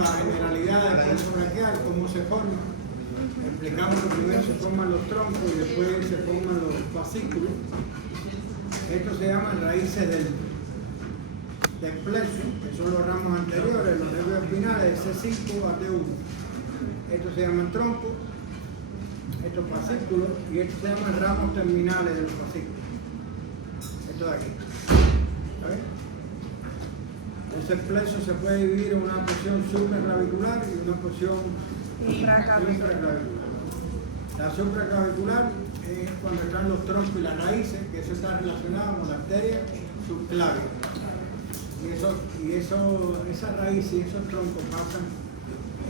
las generalidades del cuerpo braquial, cómo se forma. Explicamos que primero se forman los troncos y después se forman los fascículos. Estos se llaman raíces del plexo, que son los ramos anteriores, los nervios espinales de C5 a T1. Estos se llaman troncos, estos fascículos, y estos se llaman ramos terminales de los fascículos. Esto de aquí. ¿Sabes? Entonces el plexo se puede dividir en una porción supraclavicular y una porción infraclavicular. La supraclavicular es cuando están los troncos y las raíces, que eso está relacionado con la arteria subclavia. Esa raíz y esos troncos pasan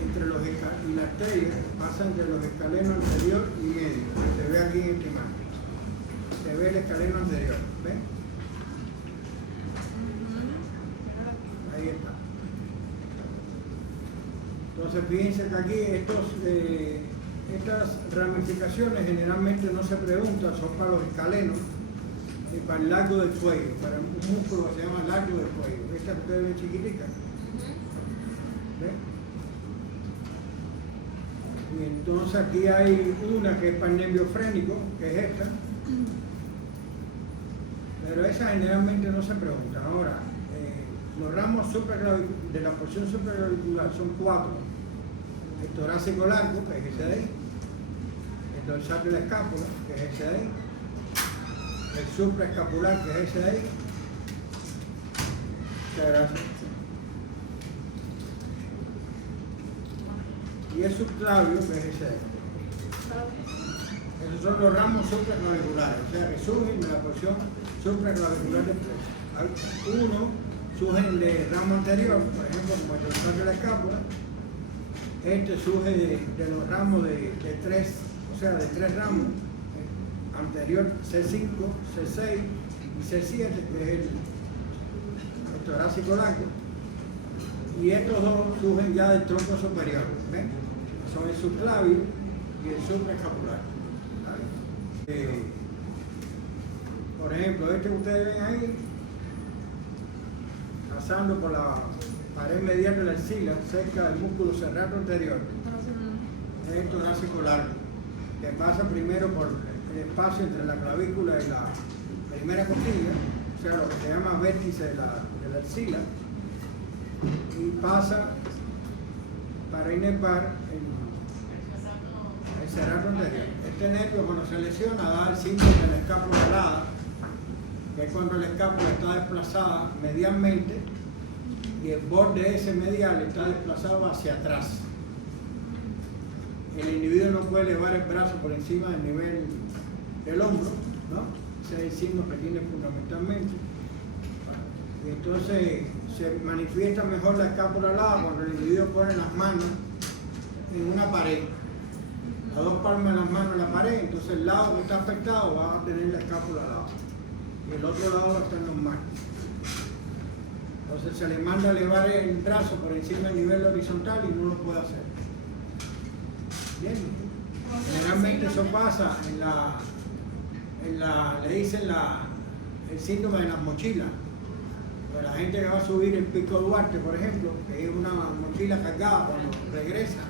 entre los y la arteria pasa entre los escalenos anterior y medio, que se ve aquí en esta imagen. Se ve el escaleno anterior, ¿ven? Ahí está. Entonces fíjense que aquí estas ramificaciones generalmente no se preguntan, son para los escalenos y para el largo del cuello, para un músculo que se llama largo del cuello. Esta que ustedes ven chiquitica. ¿Ven? Y entonces aquí hay una que es para el nervio frénico, que es esta. Pero esas generalmente no se preguntan. Ahora, los ramos de la porción supraclavicular son 4. El torácico largo, que es ese de ahí. El dorsal de la escápula, que es ese de ahí. El supraescapular, que es ese de ahí. Muchas gracias. Y el subclavio, que es ese de ahí. Esos son los ramos supraclaviculares, o sea que surgen de la porción supraclavicular del plexo. Uno surgen de ramo anterior, por ejemplo, como el dorsal de la escápula. Este surge de los ramos de 3, o sea, de 3 ramos, anterior C5, C6 y C7, que es el torácico largo. Y estos dos surgen ya del tronco superior, ¿ven? Son el subclavio y el supraescapular. Por ejemplo, este que ustedes ven ahí, pasando por la pared medial de la axila, cerca del músculo serrato anterior, es el torácico largo, que pasa primero por el espacio entre la clavícula y la primera costilla, o sea, lo que se llama vértice de la axila, y pasa para inervar el serrato anterior. Este nervio, cuando se lesiona, da el síndrome de la escápula alada, que es cuando la escápula está desplazada medialmente y el borde ese medial está desplazado hacia atrás. El individuo no puede elevar el brazo por encima del nivel del hombro, ¿no? Ese es el signo que tiene fundamentalmente. Y entonces se manifiesta mejor la escápula alada cuando el individuo pone las manos en una pared, a 2 palmas de las manos en la pared, entonces el lado que está afectado va a tener la escápula alada y el otro lado va a estar normal. Entonces se le manda a elevar el brazo por encima del nivel horizontal y no lo puede hacer. Bien. Generalmente eso pasa le dicen el síndrome de las mochilas. Pero la gente que va a subir el Pico Duarte, por ejemplo, que es una mochila cargada, cuando regresa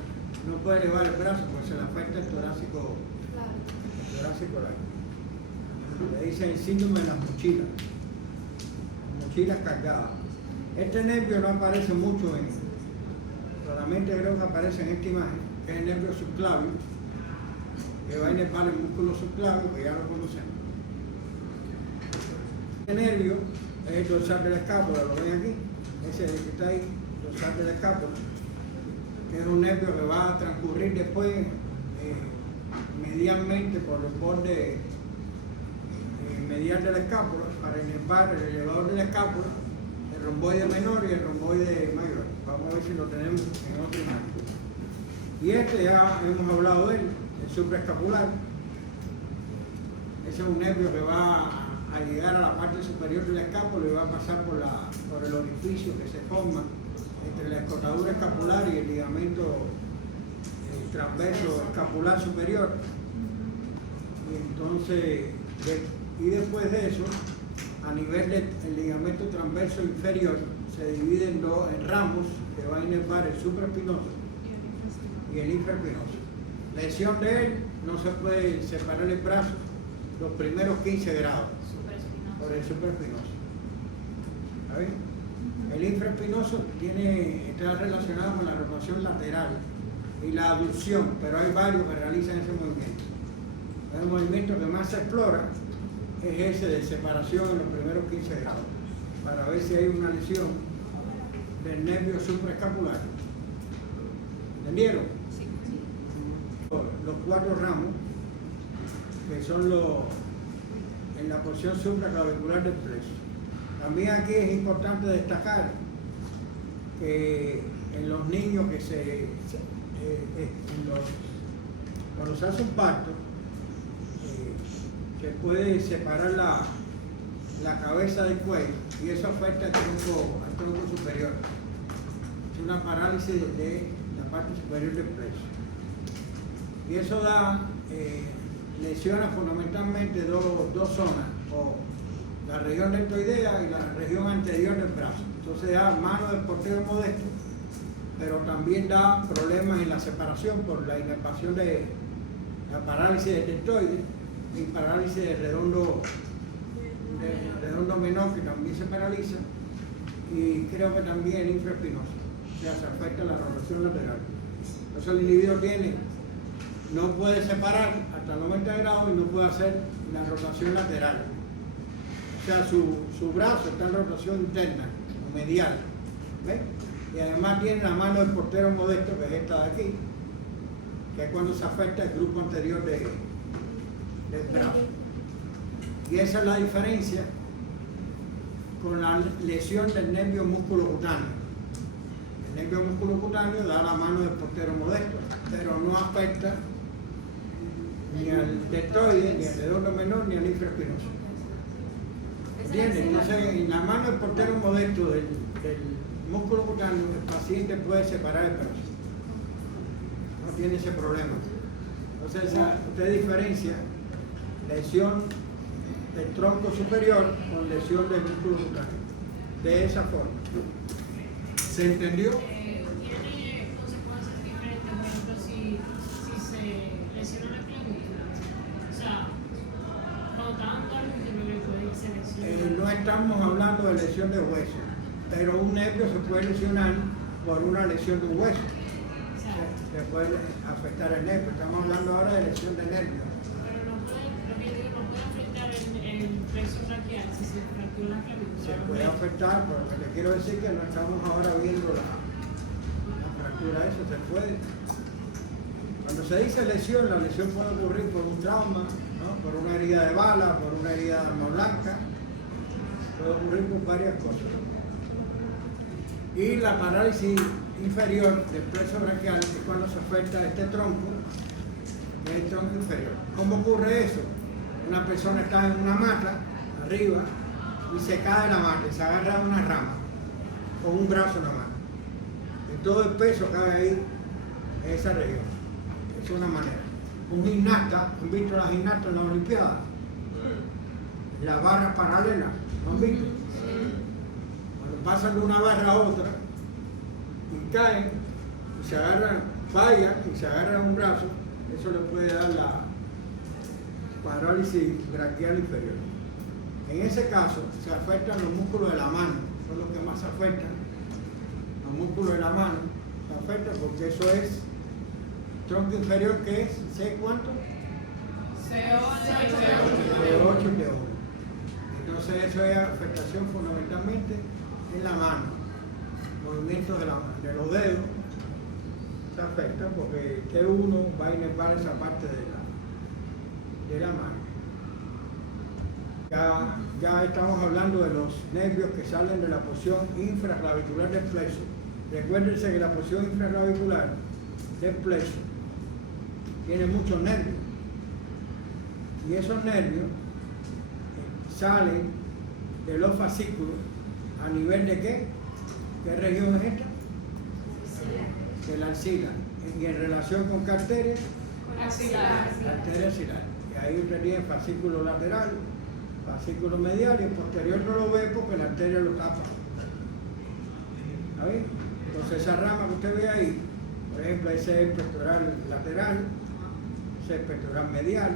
no puede elevar el brazo porque se le afecta el torácico largo. Le dicen el síndrome de las mochilas cargadas. Este nervio no aparece mucho solamente creo que aparece en esta imagen, que es el nervio subclavio, que va a inervar el músculo subclavio, que ya lo conocemos. Este nervio es el dorsal de la escápula, lo ven aquí, ese es el que está ahí, dorsal de la escápula, que es un nervio que va a transcurrir después medialmente por el borde medial de la escápula para inervar el elevador de la escápula, el romboide menor y el romboide mayor. Vamos a ver si lo tenemos en otra imagen. Y este ya hemos hablado de él, el supraescapular. Ese es un nervio que va a llegar a la parte superior de la escápula y va a pasar por el orificio que se forma entre la escotadura escapular y el ligamento transverso escapular superior. Y entonces, y después de eso, a nivel del ligamento transverso inferior, se divide en ramos que va a inervar el supraespinoso y el infraespinoso. La lesión de él no se puede separar el brazo los primeros 15 grados por el supraespinoso. ¿Está bien? El infraespinoso está relacionado con la rotación lateral y la abducción, pero hay varios que realizan ese movimiento. El movimiento que más se explora es ese de separación en los primeros 15 grados, para ver si hay una lesión del nervio supraescapular. ¿Entendieron? Sí. Los 4 ramos, que son en la porción supraclavicular del plexo. También aquí es importante destacar que en los niños cuando se hace un parto, se puede separar la cabeza del cuello y eso afecta al tronco superior. Es una parálisis de la parte superior del plexo. Y eso lesiona fundamentalmente dos zonas, o la región deltoidea y la región anterior del brazo. Entonces da mano del portero modesto, pero también da problemas en la separación por la inervación de la parálisis del deltoide y parálisis del redondo menor, que también se paraliza, y creo que también el infraespinoso, o sea, se afecta la rotación lateral. Entonces el individuo no puede separar hasta 90 grados y no puede hacer la rotación lateral. O sea, su brazo está en rotación interna o medial. ¿Ves? Y además tiene la mano del portero modesto, que es esta de aquí, que es cuando se afecta el grupo anterior del brazo. Y esa es la diferencia con la lesión del nervio músculo-cutáneo. El nervio músculo-cutáneo da la mano del portero modesto, pero no afecta ni al deltoide, ni al redondo menor, ni al infraespinoso. ¿Entiendes? Entonces, en la mano del portero modesto del músculo cutáneo, el paciente puede separar el brazo. No tiene ese problema. Entonces, usted diferencia lesión del tronco superior con lesión del músculo cutáneo. De esa forma. ¿Se entendió? ¿Tiene consecuencias diferentes, por ejemplo, si se lesiona la clavícula? O sea, cuando está dando algún tipo de puede se lesiona. No estamos hablando de lesión de hueso, pero un nervio se puede lesionar por una lesión de un hueso. Se puede afectar el nervio. Estamos hablando ahora de lesión de nervio. Pero no puede afectar el plexo braquial si se fractura la clavícula. Se puede afectar, pero lo que le quiero decir es que no estamos ahora viendo la fractura, eso se puede. Cuando se dice lesión, la lesión puede ocurrir por un trauma, ¿no? Por una herida de bala, por una herida de arma blanca, puede ocurrir por varias cosas. Y la parálisis inferior del plexo braquial es cuando se afecta este tronco, que es el tronco inferior. ¿Cómo ocurre eso? Una persona está en una mata, arriba, y se cae de la mata y se agarra de una rama, con un brazo nada más. Y todo el peso cae ahí, en esa región. Es una manera. Un gimnasta, ¿han visto las gimnastas en las Olimpiadas? Las barras paralelas, ¿lo han visto? Cuando pasan de una barra a otra y caen y se agarran, fallan y se agarran un brazo, eso le puede dar la parálisis braquial inferior. En ese caso se afectan los músculos de la mano, son los que más se afectan. Los músculos de la mano se afectan porque eso es tronco inferior, que es ¿sé cuánto? C8 y T1. Entonces eso es afectación fundamentalmente en la mano. Movimientos de los dedos se afectan porque T1 va a inervar esa parte de la mano. Ya estamos hablando de los nervios que salen de la porción infraclavicular del plexo. Recuérdense que la porción infraclavicular del plexo tiene muchos nervios. Y esos nervios salen de los fascículos a nivel de ¿qué? ¿Qué región es esta? De la axila. Y en relación con qué arteria? Axilar. La arteria axilar. Y ahí usted tiene fascículo lateral, fascículo medial, y el posterior no lo ve porque la arteria lo tapa. ¿sabes? Entonces esa rama que usted ve ahí, por ejemplo, ese es el pectoral lateral, ese es el pectoral medial,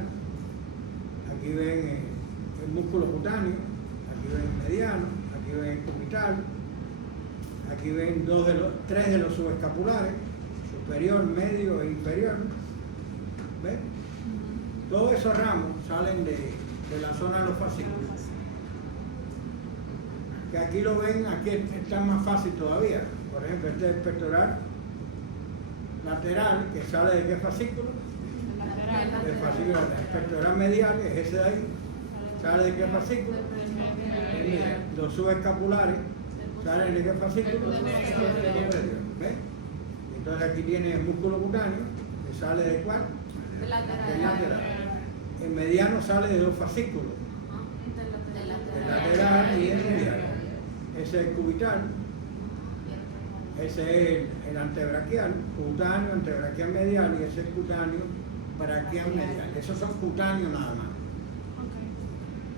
aquí ven el músculo cutáneo, aquí ven el mediano, aquí ven el cubital, aquí ven tres de los subescapulares, superior, medio e inferior. ¿Ven? Todos esos ramos salen de la zona de los fascículos. Que aquí lo ven, aquí está más fácil todavía. Por ejemplo, este es el pectoral lateral, que sale de qué fascículo? Del fascículo lateral. El pectoral medial, que es ese de ahí, sale de qué fascículo? El medial. Los subescapulares salen de qué fascículo? ¿Ven? Entonces aquí tiene el músculo cutáneo, que sale de cuál? Del lateral. El mediano sale de dos fascículos, el lateral y el medial. Ese es el cubital, ese es el antebraquial, cutáneo, antebraquial medial, y ese es el cutáneo, braquial medial. Esos son cutáneos nada más.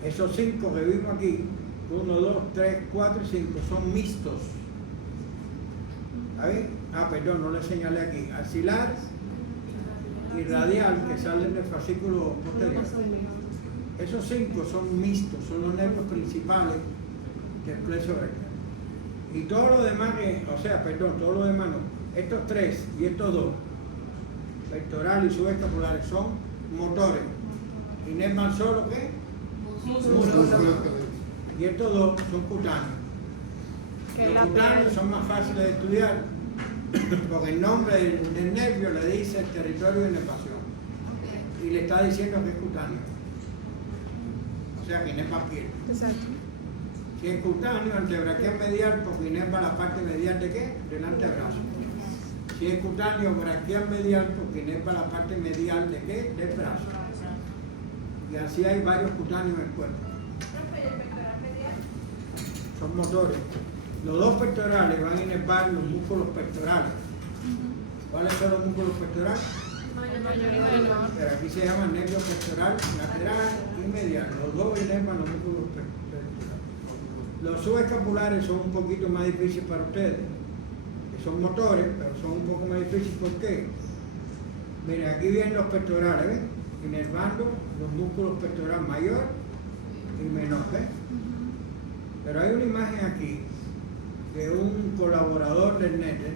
Esos 5 que vimos aquí, 1, 2, 3, 4 y 5, son mixtos. ¿Sabes? Perdón, no le señalé aquí. Axilar y radial, que salen del fascículo posterior. Esos 5 son mixtos, son los nervios principales del plexo braquial. Y todo lo demás, todo lo demás no. Estos 3 y estos 2, pectoral y subescapulares, son motores. Inervan solo, ¿qué? Músculos. Y estos 2 son cutáneos. Los cutáneos son más fáciles de estudiar porque el nombre del nervio le dice el territorio de inervación y le está diciendo que es cutáneo. O sea, que inerva piel. Exacto. Si es cutáneo, antebraquial medial, porque inerva la parte medial de qué? Del antebrazo. Si es cutáneo, braquial medial, porque inerva la parte medial de qué? Del brazo. Y así hay varios cutáneos en el cuerpo. Son motores. Los 2 pectorales van a inervar los músculos pectorales. ¿Cuáles son los músculos pectorales? Pero aquí se llama nervio pectoral lateral y medial. Los 2 inervan los músculos pectorales. Los subescapulares son un poquito más difíciles para ustedes, que son motores, pero son un poco más difíciles. ¿Por qué? Miren, aquí vienen los pectorales, ¿ven? Inervando los músculos pectoral mayor y menor, ¿ven? Pero hay una imagen aquí de un colaborador del NETE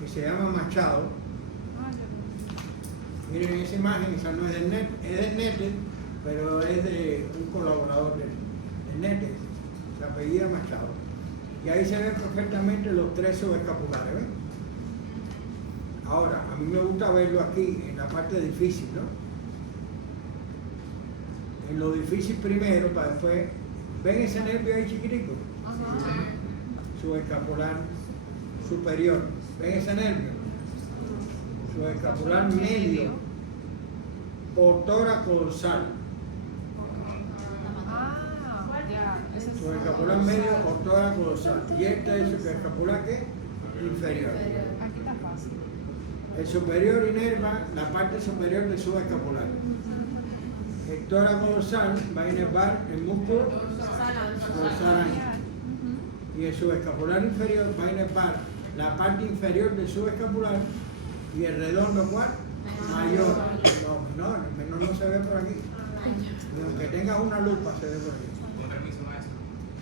que se llama Machado. Miren esa imagen, esa no es del NETE, es del NETE, pero es de un colaborador del NETE, se apellida Machado. Y ahí se ven perfectamente los 3 subescapulares, ¿ven? Ahora, a mí me gusta verlo aquí, en la parte difícil, ¿no? En lo difícil primero, para después. ¿Ven ese nervio ahí chiquitico? Subescapular superior. ¿Ven ese nervio? Subescapular medio. Otóraco dorsal. Subescapular medio, otóraco dorsal. Y este es el subescapular, ¿qué? Inferior. Aquí está fácil. El superior inerva la parte superior del subescapular. El tóraco dorsal va a inervar el músculo dorsal ancho. Y el subescapular inferior va a inervar la parte inferior del subescapular y el redondo, ¿cuál? Mayor. No, el menor no se ve por aquí. Y aunque tenga una lupa, se ve por aquí. Con permiso, maestro.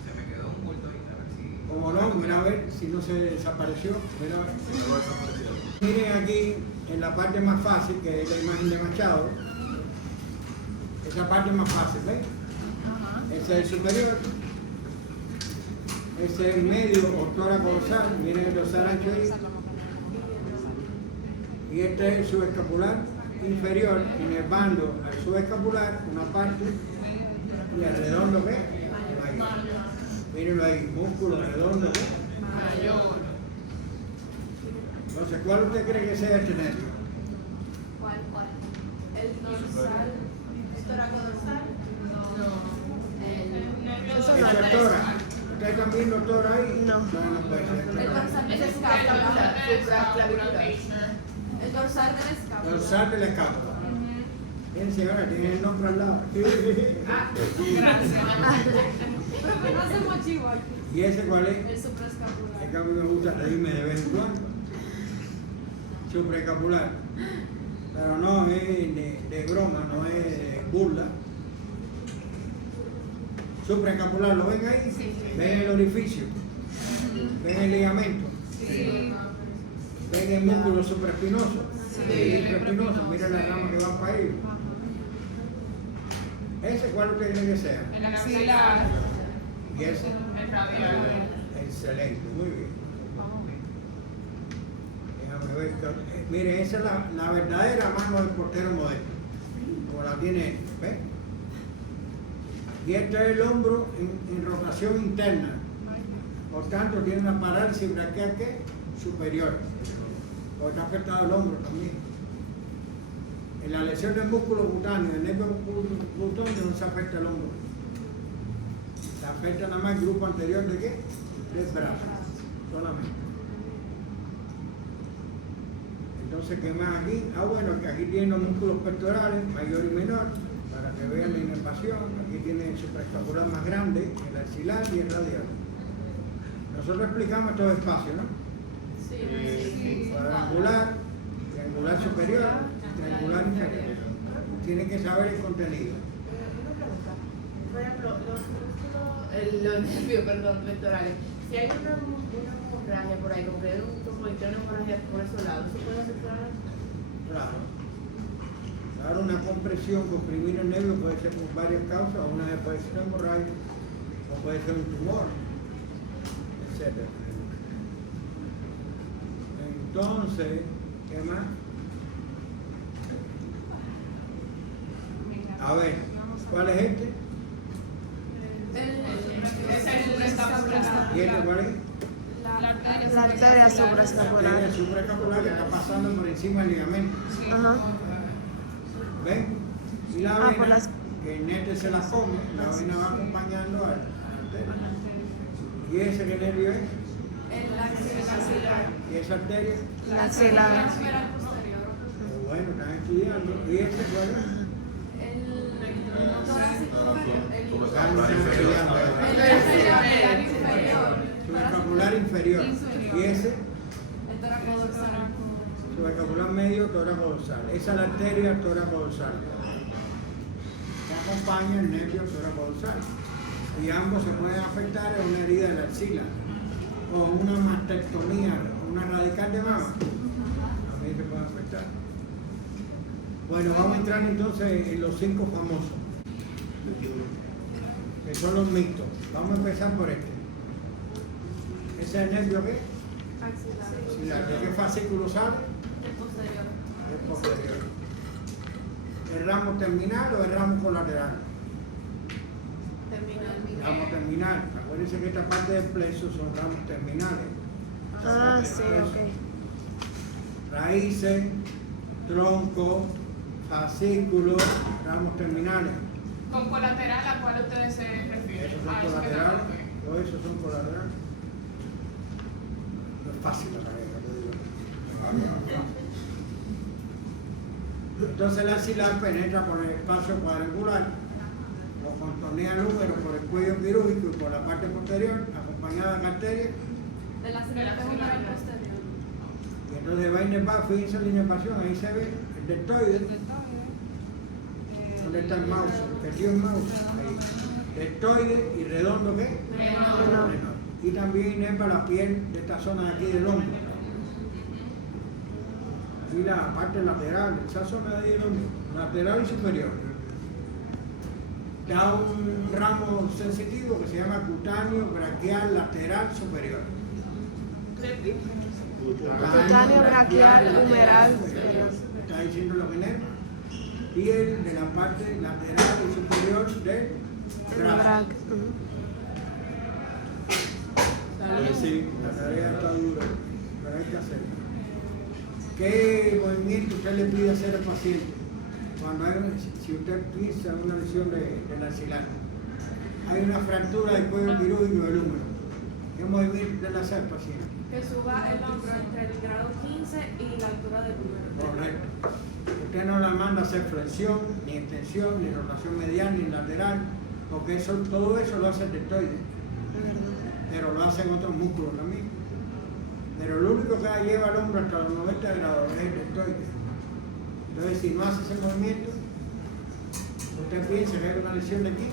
Se me quedó un bulto ahí, a ver si... Como no, mira a ver si no se desapareció. Mira a ver. Miren aquí, en la parte más fácil, que es la imagen de Machado. Esa parte es más fácil, ¿ven? Ese es el superior. Ese es el medio o tóraco dorsal. Miren el dorsal ancho ahí. Y este es el subescapular inferior, inervando al subescapular una parte y al redondo, ¿ven? Mayor. Mírenlo ahí, músculo redondo, ¿ven? Mayor. Entonces, ¿cuál usted cree que sea este nervio? ¿Cuál? El dorsal. ¿El tóraco dorsal? No. Eso es tórax. ¿Ustedes están viendo tórax ahí? No. No puede ser. El dorsal de la escápula. Supraclavicular. El dorsal de la escápula. Dorsal de la escápula. Bien, señora, tiene el nombre al lado. Gracias. Pero no hacemos chivo aquí. ¿Y ese cuál es? El supraescapular. Es que a mí me gusta reírme de vez en cuando. Supraescapular. Pero no es de broma, no es de burla. Supraescapular, ¿lo ven ahí? Sí. ¿Ven el orificio? ¿Ven el ligamento? Sí. ¿Ven el músculo supraespinoso? Sí. El supraespinoso, mira las ramas que van para ahí. ¿Ese cuál usted cree que sea? El axilar, ¿Y ese? el radial. Excelente, muy bien. Déjame ver. Mire, esa es la verdadera mano del portero moderno. Como la tiene él, ¿ves? Y este es el hombro en rotación interna. Por tanto, tiene una parálisis braquial ¿qué? Superior. Porque está afectado el hombro también. En la lesión del músculo cutáneo, el nervio cutáneo no se afecta el hombro. Se afecta nada más el grupo anterior de qué? Del brazo. Solamente. Entonces, ¿qué más aquí? Bueno, que aquí tienen los músculos pectorales, mayor y menor, para que vean la inervación. Aquí tiene el supraescapular más grande, el axilar y el radial. Nosotros explicamos estos espacios, ¿no? Sí. Cuadrangular, triangular superior, triangular inferior. Tienen que saber el contenido. Una pregunta. Por ejemplo, los nervios, pectorales. Si hay una hemorragia por ahí, como que hay un trombolicón, una hemorragia por esos lados, ¿eso puede afectar? Claro. Claro, una compresión, comprimir el nervio puede ser por varias causas, una vez puede ser hemorragia, o puede ser un tumor, etc. Entonces, ¿qué más? A ver, ¿cuál es este? Es el supraescapular. ¿Y este cuál es? La arteria La supraescapular. arteria supraescapular que está pasando por encima del ligamento. Ajá. ¿Ven? Y la Ah, vena, por las- que el nete se la come, la vena va acompañando a la arteria. ¿Y ese qué nervio es? El axilar. ¿Y esa arteria? La axilar. Bueno, están estudiando. ¿Y este cuál es? El torácico Supraescapular inferior. ¿Y ese? El torácico dorsal. Supraescapular medio, tóraco dorsal. Esa es la arteria tóraco dorsal. Que acompaña el nervio tóraco dorsal. Y ambos se pueden afectar en una herida de la axila o una mastectomía, una radical de mama. También se puede afectar. Bueno, vamos a entrar entonces en los 5 famosos, que son los mixtos. Vamos a empezar por este. ¿Ese es el nervio qué? Axilar. ¿De qué fascículo sale? El posterior. El posterior. ¿El ramo terminal o el ramo colateral? Ramo terminal. Acuérdense que esta parte del plexo son ramos terminales. Esta Ah, parte sí, del plexo. ok. Raíces, tronco, fascículos, ramos terminales. Con colateral, ¿a cuál ustedes se refieren? Esos son Ah, eso que colaterales. te- Todos esos son colaterales. No es fácil la tarea, te digo. Entonces el axilar penetra por el espacio cuadrangular, lo contornea el húmero por el cuello quirúrgico y por la parte posterior, acompañada de arteria. De la axilar posterior. Y entonces va a inervar, fíjense la inervación, ahí se ve el deltoide. ¿Dónde está el mouse? Perdió el mouse. Ahí. Deltoide y redondo, ¿qué? Menor. Menor. Y también inerva la piel de esta zona de aquí del hombro. Y la parte lateral, esa zona de ahí del hombro, lateral y superior. Da un ramo sensitivo que se llama cutáneo braquial lateral superior. Cutáneo braquial humeral superior. Está diciendo lo que es piel de la parte lateral y superior del brazo. Sí, la tarea está dura, pero hay que hacerla. ¿Qué movimiento usted le pide hacer al paciente? Cuando si usted piensa en una lesión del axilar, hay una fractura del cuello quirúrgico del húmero. ¿Qué movimiento usted le hace al paciente? Que suba el hombro entre el grado 15 y la altura del húmero. Correcto. Usted no la manda a hacer flexión, ni extensión, ni rotación medial, ni lateral, porque todo eso lo hace el deltoide. pero lo hacen otros músculos también. Pero lo único que lleva al hombro hasta los 90 grados es el deltoide. Entonces, si no hace ese movimiento, usted piensa que hay una lesión de aquí,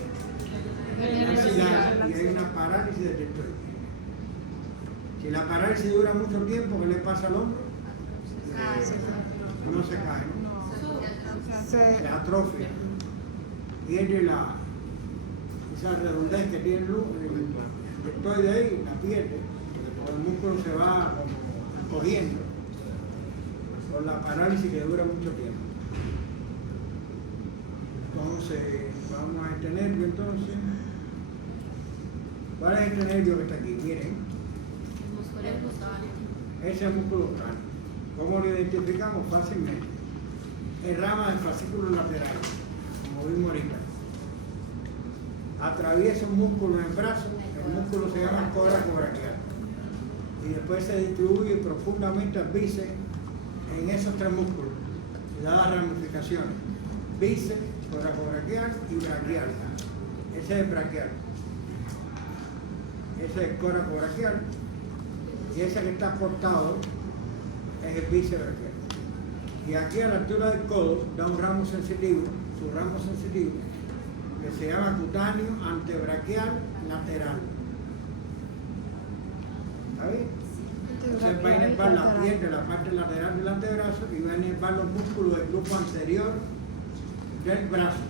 y hay una parálisis del deltoide. Si la parálisis dura mucho tiempo, ¿qué le pasa al hombro? No se cae, ¿no? Se atrofia. Pierde esa redondez que tiene el deltoide ahí, la pierde. El músculo se va como corriendo por la parálisis que dura mucho tiempo. Entonces, vamos a este nervio entonces. ¿Cuál es este nervio que está aquí? Miren. Ese es el músculo cráneo. ¿Cómo lo identificamos? Fácilmente. Es rama del fascículo lateral, como vimos ahorita. Atraviesa un músculo en el brazo, el músculo se llama coracobraquial. Y después se distribuye profundamente al bíceps en esos tres músculos. Y da las ramificaciones. Bíceps, coracobraquial y braquial. Ese es el braquial. Ese es el coracobraquial. Y ese que está cortado es el bíceps braquial. Y aquí a la altura del codo da un ramo sensitivo, su ramo sensitivo, que se llama cutáneo antebraquial lateral. ¿Está bien? Entonces va a inervar la piel de la parte lateral del antebrazo y va a inervar los músculos del grupo anterior del brazo.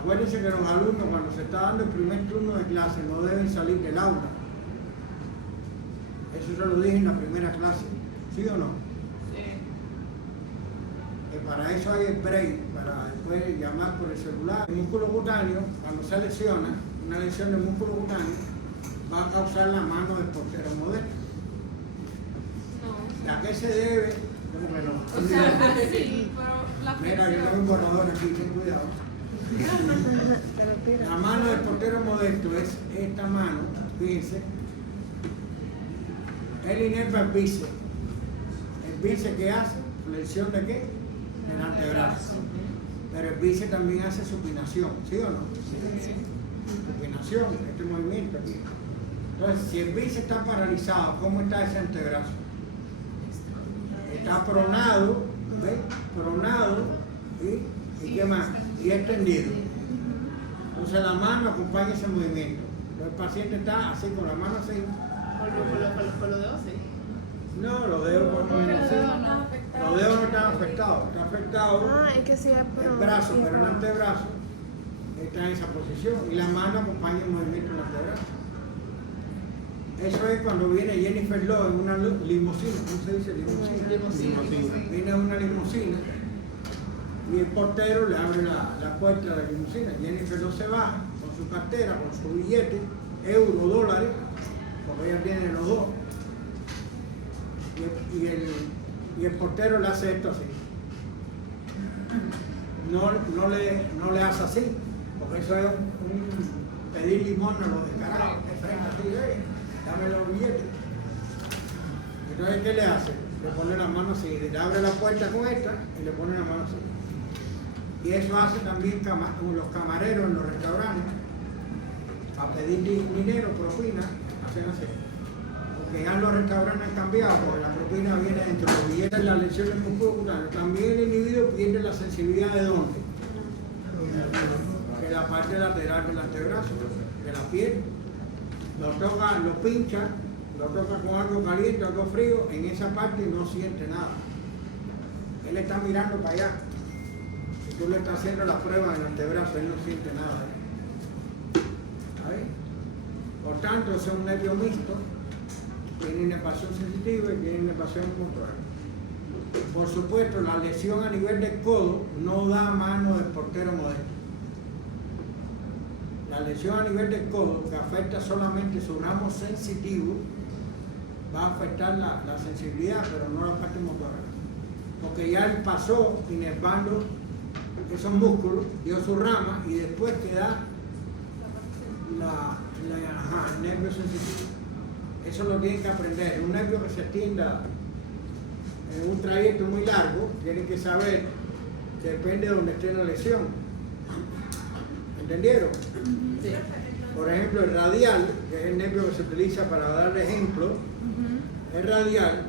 Acuérdense que los alumnos cuando se está dando el primer turno de clase no deben salir del aula. Eso se lo dije en la primera clase, ¿sí o no? Sí. Que para eso hay el break, para después llamar por el celular. El músculo cutáneo, cuando se lesiona, una lesión del músculo cutáneo, va a causar la mano del portero moderno. No. ¿A qué se debe? ¿Cómo que no? O sea, sí, pero la Mira, yo tengo un borrador aquí, ten cuidado. La mano del portero modesto es esta mano, fíjense. Él inerva el bíceps. ¿El bíceps qué hace? ¿Flexión de qué? Del antebrazo. Pero el bíceps también hace supinación, ¿sí o no? Sí. Supinación, este movimiento aquí. Entonces, si el bíceps está paralizado, ¿cómo está ese antebrazo? Está pronado, ¿ves? Pronado y ¿qué más? Y extendido. Entonces la mano acompaña ese movimiento. El paciente está así con la mano así. Con los dedos, sí. No, los dedos no están afectados. Los dedos no están afectados. Está afectado Es que sí es el brazo, pero el antebrazo está en esa posición. Y la mano acompaña el movimiento del antebrazo. Eso es cuando viene Jennifer Love en una limusina. ¿Cómo se dice? Limusina. Viene en una limusina y el portero le abre la puerta de la limusina. Jennifer Love se baja con su cartera, con su billete, euros, dólares, porque ella tiene los dos. Y el portero le hace esto así. No le hace así, porque eso es un pedir limón a los descarados. De frente así, dame los billetes. Entonces, ¿qué le hace? Le pone la mano así, le abre la puerta con esta y le pone la mano así. Y eso hace también los camareros en los restaurantes, a pedir dinero, propina, hacen así. Porque ya los restaurantes han cambiado, porque la propina viene dentro de los billetes, la lesión del músculo cutáneo. También el individuo pierde la sensibilidad de dónde? De la parte lateral del antebrazo, de la piel. Lo toca, lo pincha, lo toca con algo caliente, algo frío, en esa parte no siente nada. Él está mirando para allá. Si tú le estás haciendo la prueba en el antebrazo, él no siente nada. ¿Sabes? Por tanto, ese es un nervio mixto, tiene inervación sensitiva y tiene inervación motora. Por supuesto, la lesión a nivel del codo no da mano del portero moderno. La lesión a nivel del codo, que afecta solamente su ramo sensitivo, va a afectar la sensibilidad, pero no la parte motora. Porque ya él pasó inervando esos músculos, dio su rama y después queda el nervio sensitivo. Eso lo tienen que aprender. Un nervio que se extienda en un trayecto muy largo, tienen que saber, depende de donde esté la lesión. ¿Entendieron? Sí. Por ejemplo, el radial, que es el nervio que se utiliza para dar ejemplo, el radial,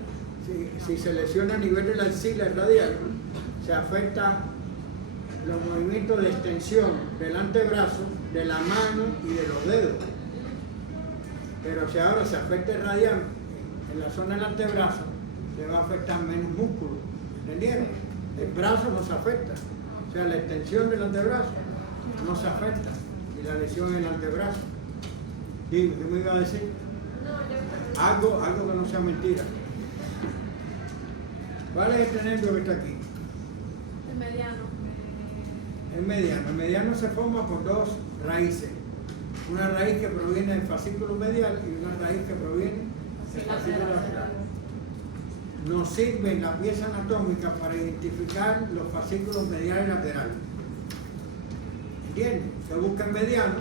si se lesiona a nivel de la axila el radial, se afecta los movimientos de extensión del antebrazo, de la mano y de los dedos. Pero si ahora se afecta el radial en la zona del antebrazo, se va a afectar menos músculo. ¿Entendieron? El brazo no se afecta. O sea, la extensión del antebrazo no se afecta. Y la lesión en el antebrazo. Dime, ¿qué me iba a decir? Algo que no sea mentira. ¿Cuál es este nervio que está aquí? El mediano. El mediano. El mediano se forma por dos raíces. Una raíz que proviene del fascículo medial y una raíz que proviene del fascículo lateral. Nos sirven la pieza anatómica para identificar los fascículos medial y lateral. ¿Entiendes? Se busca el mediano,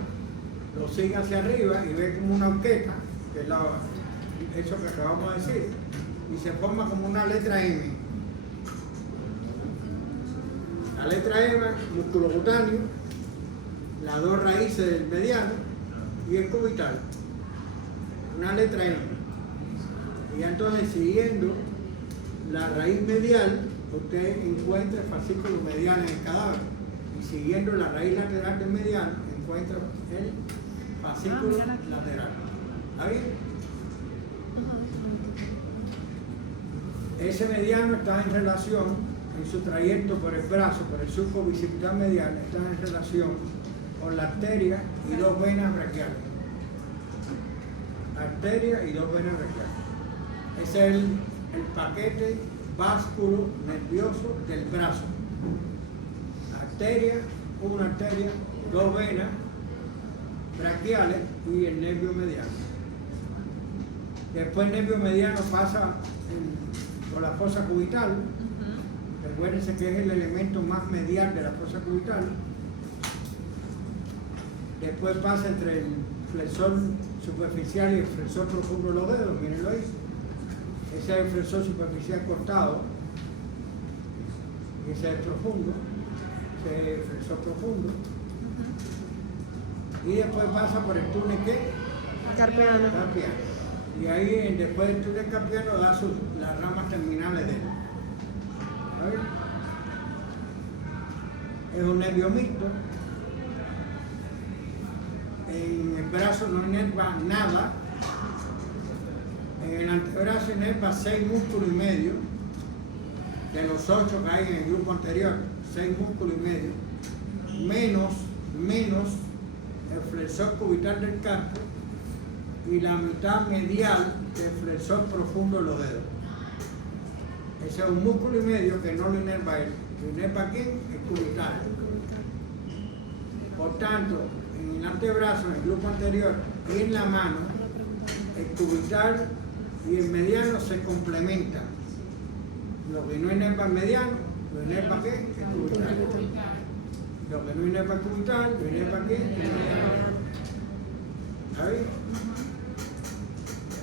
lo sigue hacia arriba y ve como una horqueta, que es eso que acabamos de decir, y se forma como una letra M. La letra M, músculo cutáneo, las dos raíces del mediano y el cubital. Una letra M. Y entonces, siguiendo la raíz medial, usted encuentra el fascículo medial en el cadáver. Y siguiendo la raíz lateral del mediano, encuentra el fascículo lateral. ¿Está bien? Ese mediano está en relación, en su trayecto por el brazo, por el surco bicipital medial, está en relación con la arteria y dos venas braquiales. Arteria y dos venas braquiales. Ese es el paquete vasculo nervioso del brazo. Arteria, una arteria, dos venas braquiales y el nervio mediano. Después el nervio mediano pasa por la fosa cubital. Recuérdense que es el elemento más medial de la fosa cubital. Después pasa entre el flexor superficial y el flexor profundo de los dedos, mírenlo ahí. Ese es el flexor superficial cortado. Y ese es el profundo. Ese es el flexor profundo. Y después pasa por el túnel ¿qué? Carpiano. Carpiano. Y ahí después del túnel carpiano da las ramas terminales de él. ¿Está bien? Es un nervio mixto. En el brazo no inerva nada. En el antebrazo inerva 6 músculos y medio, de los 8 que hay en el grupo anterior, 6 músculos y medio, menos el flexor cubital del carpo y la mitad medial del flexor profundo de los dedos. Ese es un músculo y medio que no lo inerva él. ¿Lo inerva quién? El cubital. Por tanto, en el antebrazo, en el grupo anterior y en la mano, el cubital y el mediano se complementan. Lo que no inerva el mediano, lo inerva ¿qué? El cubital. Lo que no inerva el cubital, lo inerva ¿qué? El mediano. ¿Está bien?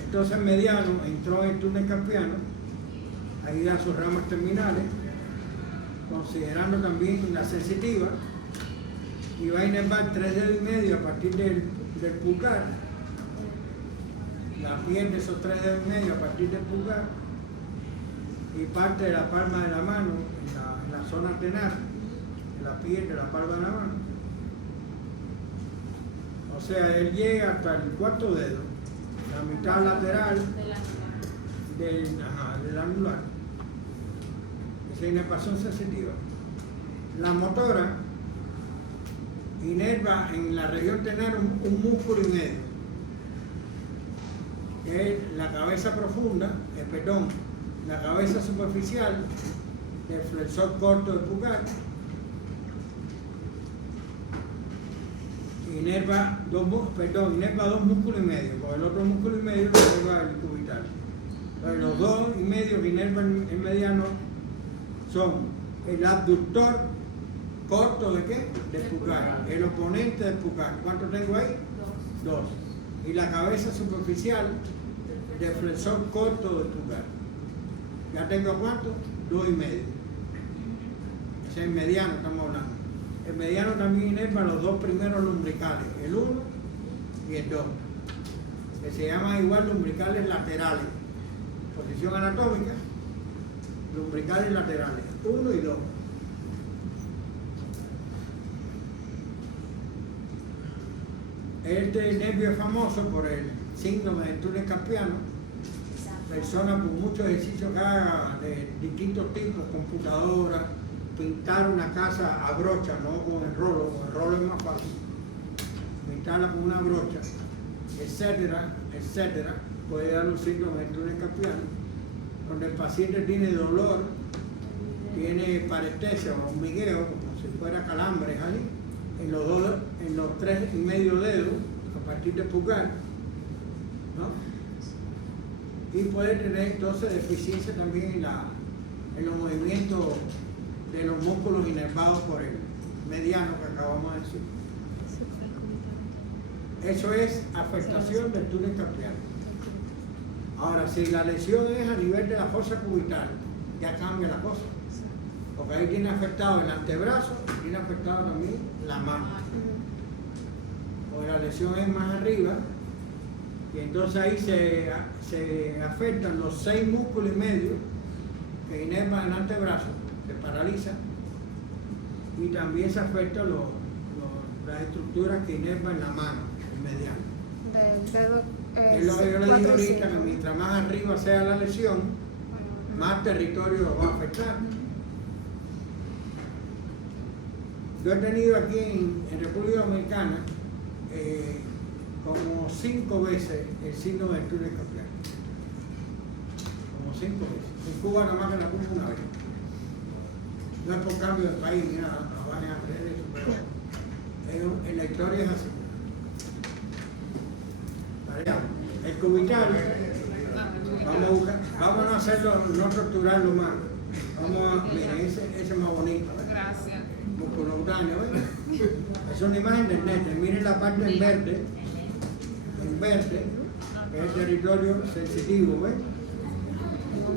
Entonces el mediano entró en el túnel carpiano, ahí da sus ramas terminales, considerando también la sensitiva, y va a inervar 3 dedos y medio a partir del pulgar, la piel de esos 3 dedos y medio a partir del pulgar, y parte de la palma de la mano, en la zona antenar, en la piel de la palma de la mano. O sea, él llega hasta el cuarto dedo, la mitad lateral del anular. Esa es inervación sensitiva. La motora inerva en la región tenar un músculo y medio, que es la cabeza profunda, la cabeza superficial del flexor corto del pulgar. Inerva dos músculos y medio, porque el otro músculo y medio lo inerva el cubital. Entonces, los 2 y medio que inervan el mediano son el abductor corto de qué? Del pulgar, el oponente del pulgar. ¿Cuánto tengo ahí? 2. Y la cabeza superficial del flexor corto del pulgar. ¿Ya tengo cuánto? 2 y medio. Ese es el mediano, estamos hablando. El mediano también inerva los 2 primeros lumbricales, el 1 y el 2, que se llaman igual lumbricales laterales. Posición anatómica, lumbricales laterales, 1 y 2. Este nervio es famoso por el síndrome del túnel carpiano. Personas con mucho ejercicio que haga de distintos tipos, computadoras, pintar una casa a brocha, no con el rolo es más fácil, pintarla con una brocha, etcétera, etcétera, puede dar un síndrome del túnel carpiano, donde el paciente tiene dolor, tiene parestesia o hormigueo, como si fuera calambres ahí, en los 3,5 dedos, a partir del pulgar, ¿no? Y puede tener entonces deficiencia también en los movimientos de los músculos inervados por el mediano que acabamos de decir. Eso es afectación del túnel carpiano. Ahora, si la lesión es a nivel de la fosa cubital, ya cambia la cosa. Porque ahí tiene afectado el antebrazo y tiene afectado también la mano. Porque la lesión es más arriba, y entonces ahí se afectan los 6 músculos y medio que inervan el antebrazo, se paralizan, y también se afectan las estructuras que inervan la mano, el mediano. Del dedo. Es lo que yo le dije 4 y ahorita, 5. que mientras más arriba sea la lesión, más territorio lo va a afectar. Yo he tenido aquí en República Dominicana como 5 veces el síndrome del túnel carpiano. Como 5 veces. En Cuba nada más que la Cuba una vez. No es por cambio de país ni nada, no vayan a creer eso, pero en la historia es así. El cubital, vamos a hacerlo, no torturarlo más. Miren, ese es más bonito. Gracias. Músculo cutáneo, ¿ves? Es una imagen del nete. Miren la parte en verde, que es el territorio sensitivo, ¿ves?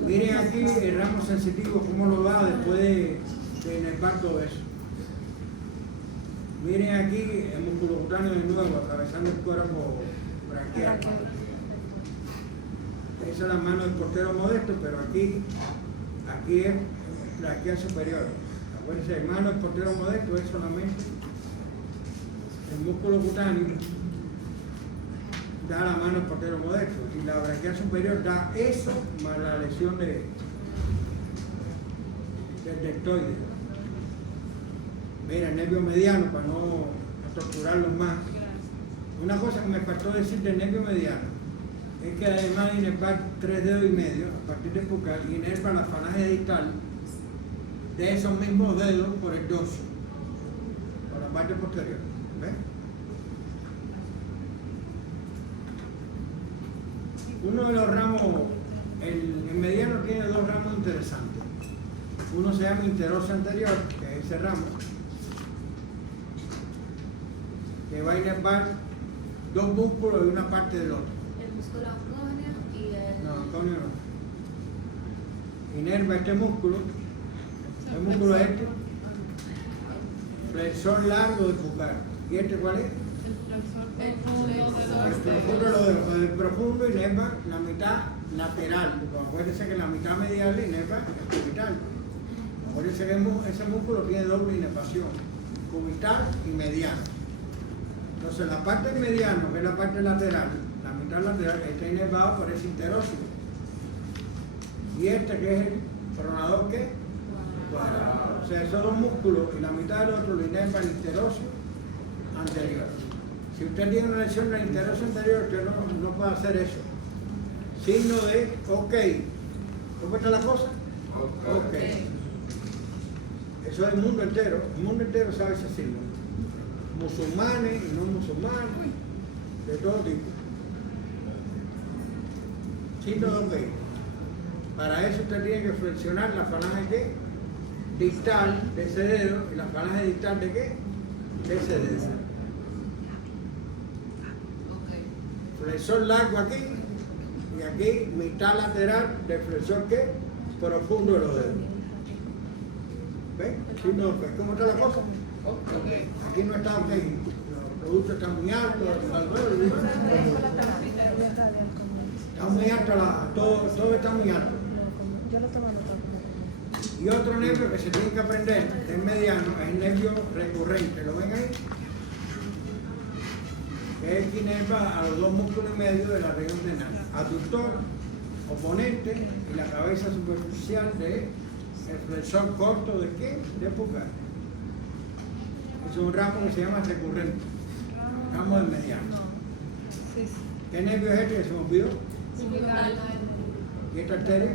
Miren aquí el ramo sensitivo, cómo lo da después de inervar todo eso. Miren aquí el músculo cutáneo de nuevo, atravesando el cuerpo braquial. Esa es la mano del portero modesto, pero aquí es braquial superior. Acuérdense, el mano del portero modesto es solamente el músculo cutáneo, da la mano del portero modesto, y la braquial superior da eso más la lesión del deltoide. Mira, el nervio mediano, para no torturarlos más. Una cosa que me faltó decir del nervio mediano es que además de inervar 3 dedos y medio a partir del pulgar, inerva la falange distal de esos mismos dedos por el dorso, por la parte posterior. ¿Ves? Uno de los ramos, el mediano tiene 2 ramos interesantes. Uno se llama interoso anterior, que es ese ramo, que va a inervar 2 músculos de una parte del otro. El músculo anconio y el... No, Antonio no. Inerva este músculo. El músculo es este. Flexor largo del pulgar. ¿Y este cuál es? El profundo inerva la mitad lateral. Porque acuérdense que la mitad medial inerva el cubital. Acuérdense que ese músculo tiene doble inervación, cubital y mediano. Entonces la parte del mediano, que es la parte lateral, la mitad lateral, está inervada por ese interóseo. Y este que es el pronador, ¿qué? Cuadrado. O sea, esos 2 músculos y la mitad del otro lo inerva el interóseo anterior. Si usted tiene una lesión del interóseo anterior, usted no puede hacer eso. Signo de OK. ¿Cómo está la cosa? OK. Eso es el mundo entero. El mundo entero sabe ese signo. Musulmanes y no musulmanes, de todo tipo. Signo de OK. Para eso usted tiene que flexionar la falange ¿qué? Distal de ese dedo, y la falange distal de ¿qué? De ese dedo. Flexor largo aquí, y aquí mitad lateral del flexor ¿qué? Profundo de los dedos. ¿Ves? Signo de OK. ¿Cómo está la cosa? Aquí no está OK. Lo producto está muy alto, está muy alto, todo está muy alto. Yo lo tomo anotado. Y otro nervio que se tiene que aprender, que es mediano, es el nervio recurrente. ¿Lo ven ahí? Que es el que inerva a los dos músculos medios de la región renal. Aductor, oponente y la cabeza superficial del flexor corto de ¿qué? De pulgar. Es un ramo que se llama recurrente. Ramo del mediano. Sí, sí. ¿Qué nervio es este que se me olvidó? Cubital. ¿Y esta arteria?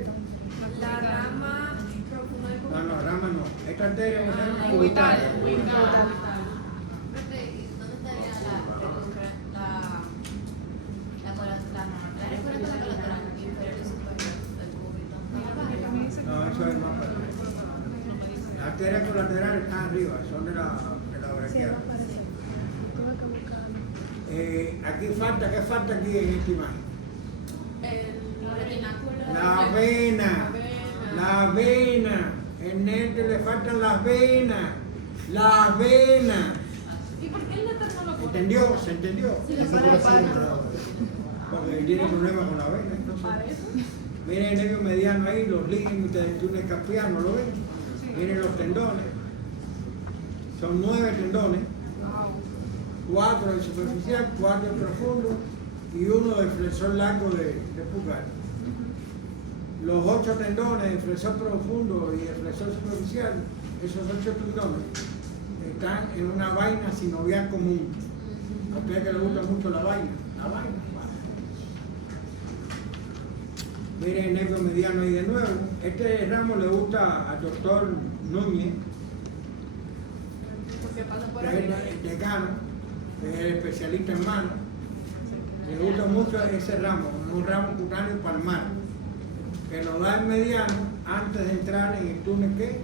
La rama profunda del cubital. No, rama no. Esta arteria ¿cómo se llama? Cubital. Cubital. Profe, ¿y dónde estaría la recurrente, la colateral, inferior y superior del cubital? No, eso es más para atrás. Las arterias colaterales están arriba, son de la braquial. Tuve que buscarlo. Aquí falta, ¿qué falta aquí en esta imagen? El retináculo. La vena. El nervio le faltan las venas. Las venas. ¿Y por qué el letra no lo pone? ¿Entendió? ¿Se entendió? Sí, le pone el Porque tiene problemas con la vena. Entonces, miren el nervio mediano ahí, los límites del túnel carpiano, ¿lo ven? Miren los tendones. Son 9 tendones. 4 del superficial, 4 del profundo y 1 del flexor largo de pulgar. Los 8 tendones del flexor profundo y el flexor superficial, esos 8 tendones, están en una vaina sinovial común. A ustedes que les gusta mucho la vaina. Miren el nervio mediano ahí de nuevo. Este ramo le gusta al doctor Núñez, Porque pasa por que ahí. es el decano, que es el especialista en manos. Le gusta mucho ese ramo, un ramo cutáneo palmar, que lo da el mediano antes de entrar en el túnel que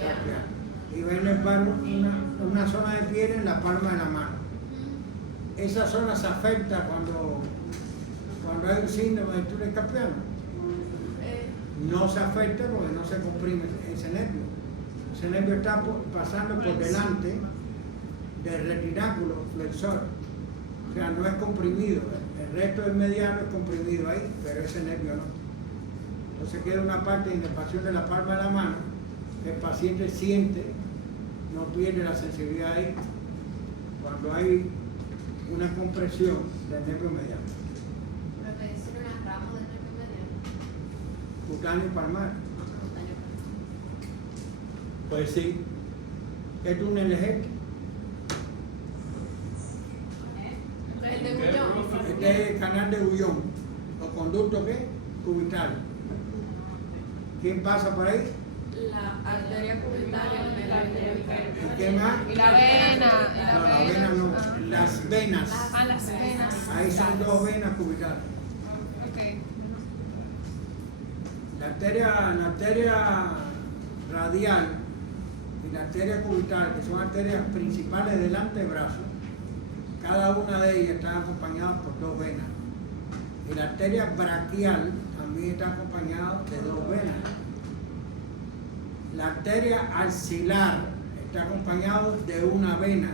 carpiano. Y ven el barro, una zona de piel en la palma de la mano. Esa zona se afecta cuando hay un síndrome del túnel carpiano. No se afecta porque no se comprime ese nervio. Ese nervio está pasando por delante del retináculo flexor. O sea, no es comprimido. El resto del mediano es comprimido ahí, pero ese nervio no. Entonces queda una parte de inervación de la palma de la mano que el paciente siente, no pierde la sensibilidad ahí cuando hay una compresión del nervio mediano. Profe, ¿es una rama del nervio mediano? Cutáneo palmar. Pues sí. ¿Qué túnel es este? El de Bullón. Este es el canal de Bullón. ¿Los conductos qué? Cubitales. ¿Quién pasa por ahí? La arteria cubital y el ¿Y qué más? Y la vena. No, la vena no. Las venas. Las venas. Ahí son 2 venas cubitales. Ok. La arteria radial y la arteria cubital, que son arterias principales del antebrazo, cada una de ellas está acompañada por 2 venas. Y la arteria braquial también está acompañada de 2 venas. La arteria axilar está acompañada de 1 vena.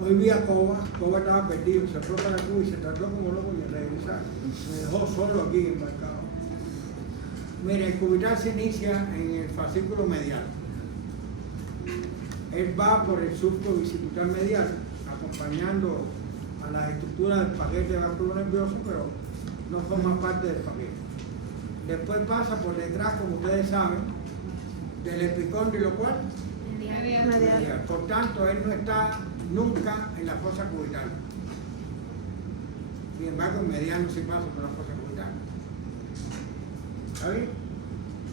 Hoy vi a Coba estaba perdido, se fue para Cuba y se tardó como loco en regresar. Me dejó solo aquí embarcado. Mire, el cubital se inicia en el fascículo medial. Él va por el surco bicipital medial, acompañando a las estructuras del paquete vasculonervioso, pero no forma parte del paquete. Después pasa por detrás, como ustedes saben, del epicóndilo, ¿cuál? Medial. Por tanto, él no está nunca en la fosa cubital. Sin embargo, el mediano sí pasa por la fosa cubital. ¿Está bien?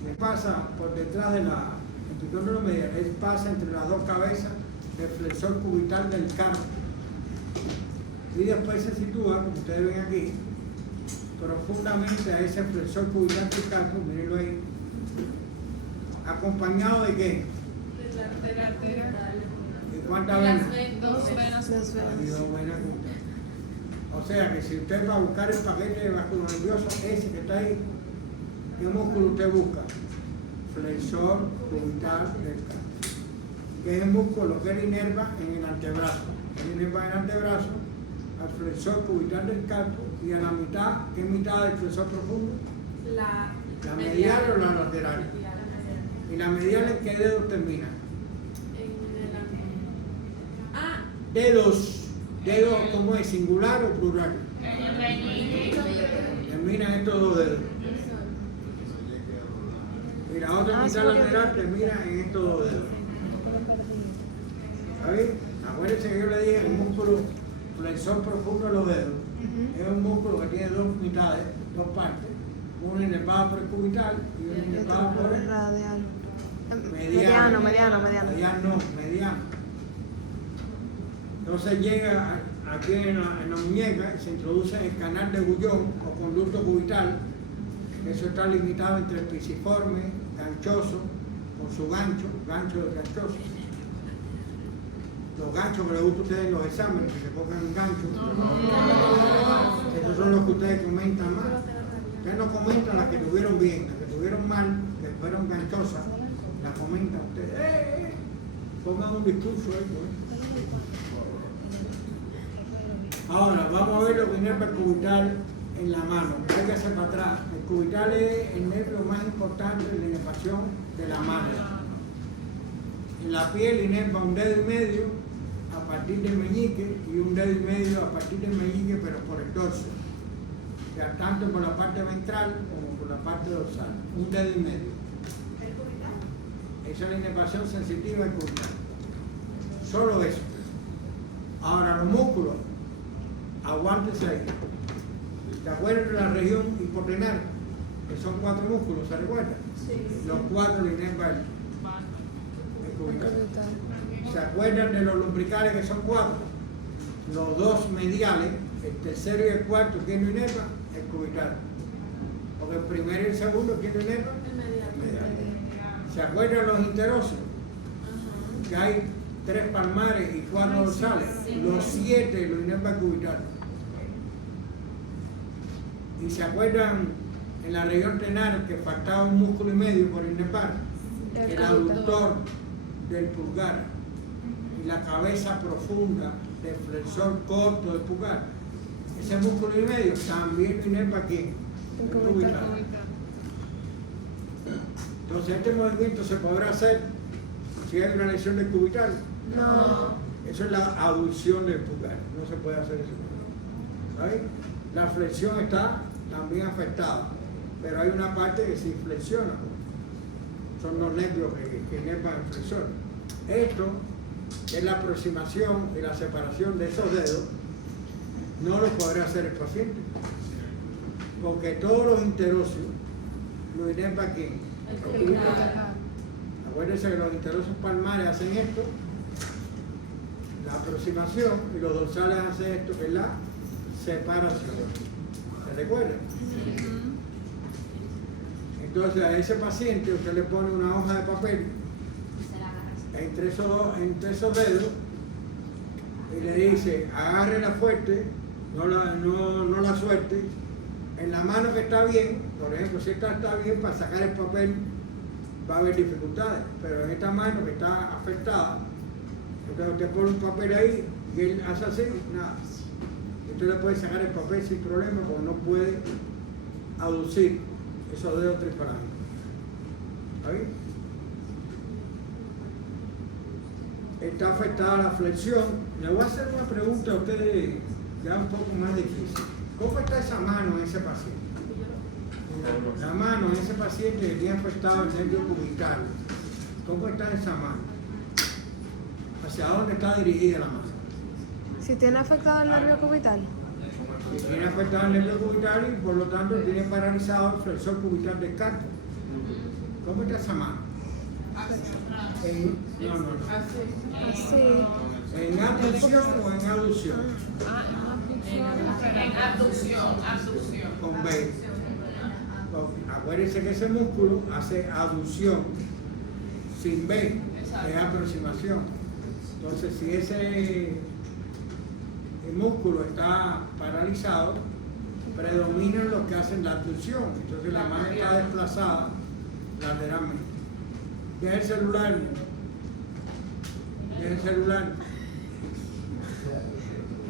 Le pasa por detrás de la epicóndilo medial. Él pasa entre las 2 cabezas del flexor cubital del carpo. Y después se sitúa, como ustedes ven aquí, profundamente a ese flexor cubital del carpo, mírenlo ahí, acompañado de qué? De la arteria. ¿Y cuántas venas? 2 venas. Hay 2 venas juntas. O sea que si usted va a buscar el paquete vasculonervioso, ese que está ahí, ¿qué músculo usted busca? Flexor cubital del carpo. que es el músculo que le inerva en el antebrazo. Él inerva en el antebrazo, al flexor cubital del carpo y a la mitad, ¿qué mitad del flexor profundo? La medial o la lateral. Y la medial, ¿en qué dedo termina? Dedos, ¿cómo es? ¿Singular o plural? Termina en estos dos dedos. Y la otra mitad lateral termina en estos dos dedos. ¿Sabes? Acuérdense que yo le dije un músculo flexor profundo de los dedos. Es un músculo que tiene dos mitades, dos partes. Uno inervado por el cubital y uno inervado por el Radial. mediano. Mediano. Mediano. Entonces llega aquí en la muñeca y se introduce en el canal de Gullón o conducto cubital. Eso está limitado entre el pisiforme, ganchoso, con su gancho del ganchoso. Los ganchos que les gusta a ustedes en los exámenes, que se pongan ganchos. Esos son los que ustedes comentan más. Ustedes no comentan las que tuvieron bien, las que tuvieron mal, que fueron ganchosas, las comentan ustedes. Pongan un discurso ahí, pues. Ahora, vamos a ver lo que inerva el cubital en la mano. Hay que hacer para atrás. El cubital es el nervio más importante de la inervación de la mano. En la piel inerva un dedo y medio a partir del meñique y un dedo y medio a partir del meñique, pero por el dorso. O sea, tanto por la parte ventral como por la parte dorsal. Un dedo y medio. Esa es la inervación sensitiva del cubital. Solo eso. Ahora, los músculos. Aguántese ahí. ¿Se acuerdan de la región hipotenar? Que son 4 músculos, ¿se recuerdan? Sí. Los 4 le inerva el cubital. ¿Se acuerdan de los lumbricales que son 4? Los 2 mediales, el tercero y el cuarto, ¿quién lo inerva? El cubital. Porque el primero y el segundo, ¿quién lo inerva? El medial. ¿Se acuerdan los interóseos? Que hay 3 palmares y 4 dorsales. Los 7 lo inerva el cubital. Y se acuerdan en la región tenar que faltaba un músculo y medio por inervar, el aductor del pulgar y la cabeza profunda del flexor corto del pulgar. Ese músculo y medio también lo inerva aquí, el cubital. Entonces este movimiento se podrá hacer si hay una lesión del cubital. No. Eso es la aducción del pulgar, no se puede hacer eso. ¿Sabes? La flexión está también afectada, pero hay una parte que se flexiona. Son los nervios que inervan el flexor. Esto es la aproximación y la separación de esos dedos. No lo podrá hacer el paciente, porque todos los interóseos lo inerva aquí. Acuérdense que los interóseos palmares hacen esto, la aproximación, y los dorsales hacen esto, que es la separación. ¿Se recuerdan? Sí. Entonces a ese paciente usted le pone una hoja de papel entre esos dedos y le dice, agárrela fuerte, no la suelte. En la mano que está bien, por ejemplo, si esta está bien, para sacar el papel va a haber dificultades, pero en esta mano que está afectada, entonces usted pone un papel ahí y él hace así, nada. Usted le puede sacar el papel sin problema porque no puede aducir esos dedos triparángicos. ¿Está bien? Está afectada la flexión. Le voy a hacer una pregunta a ustedes ya un poco más difícil. ¿Cómo está esa mano en ese paciente? La mano en ese paciente que tiene afectado el nervio cubital. ¿Cómo está esa mano? ¿Hacia dónde está dirigida la mano? Si tiene afectado el nervio cubital. Si tiene afectado el nervio cubital y por lo tanto tiene paralizado el flexor cubital del carpo. ¿Cómo está esa mano? No. Así. ¿En abducción o en aducción? En abducción. Con B. Acuérdense que ese músculo hace aducción sin B, es aproximación. Entonces, si el músculo está paralizado, predominan los que hacen la abducción. Entonces, la mano está desplazada lateralmente. ¿Qué es el celular? el celular.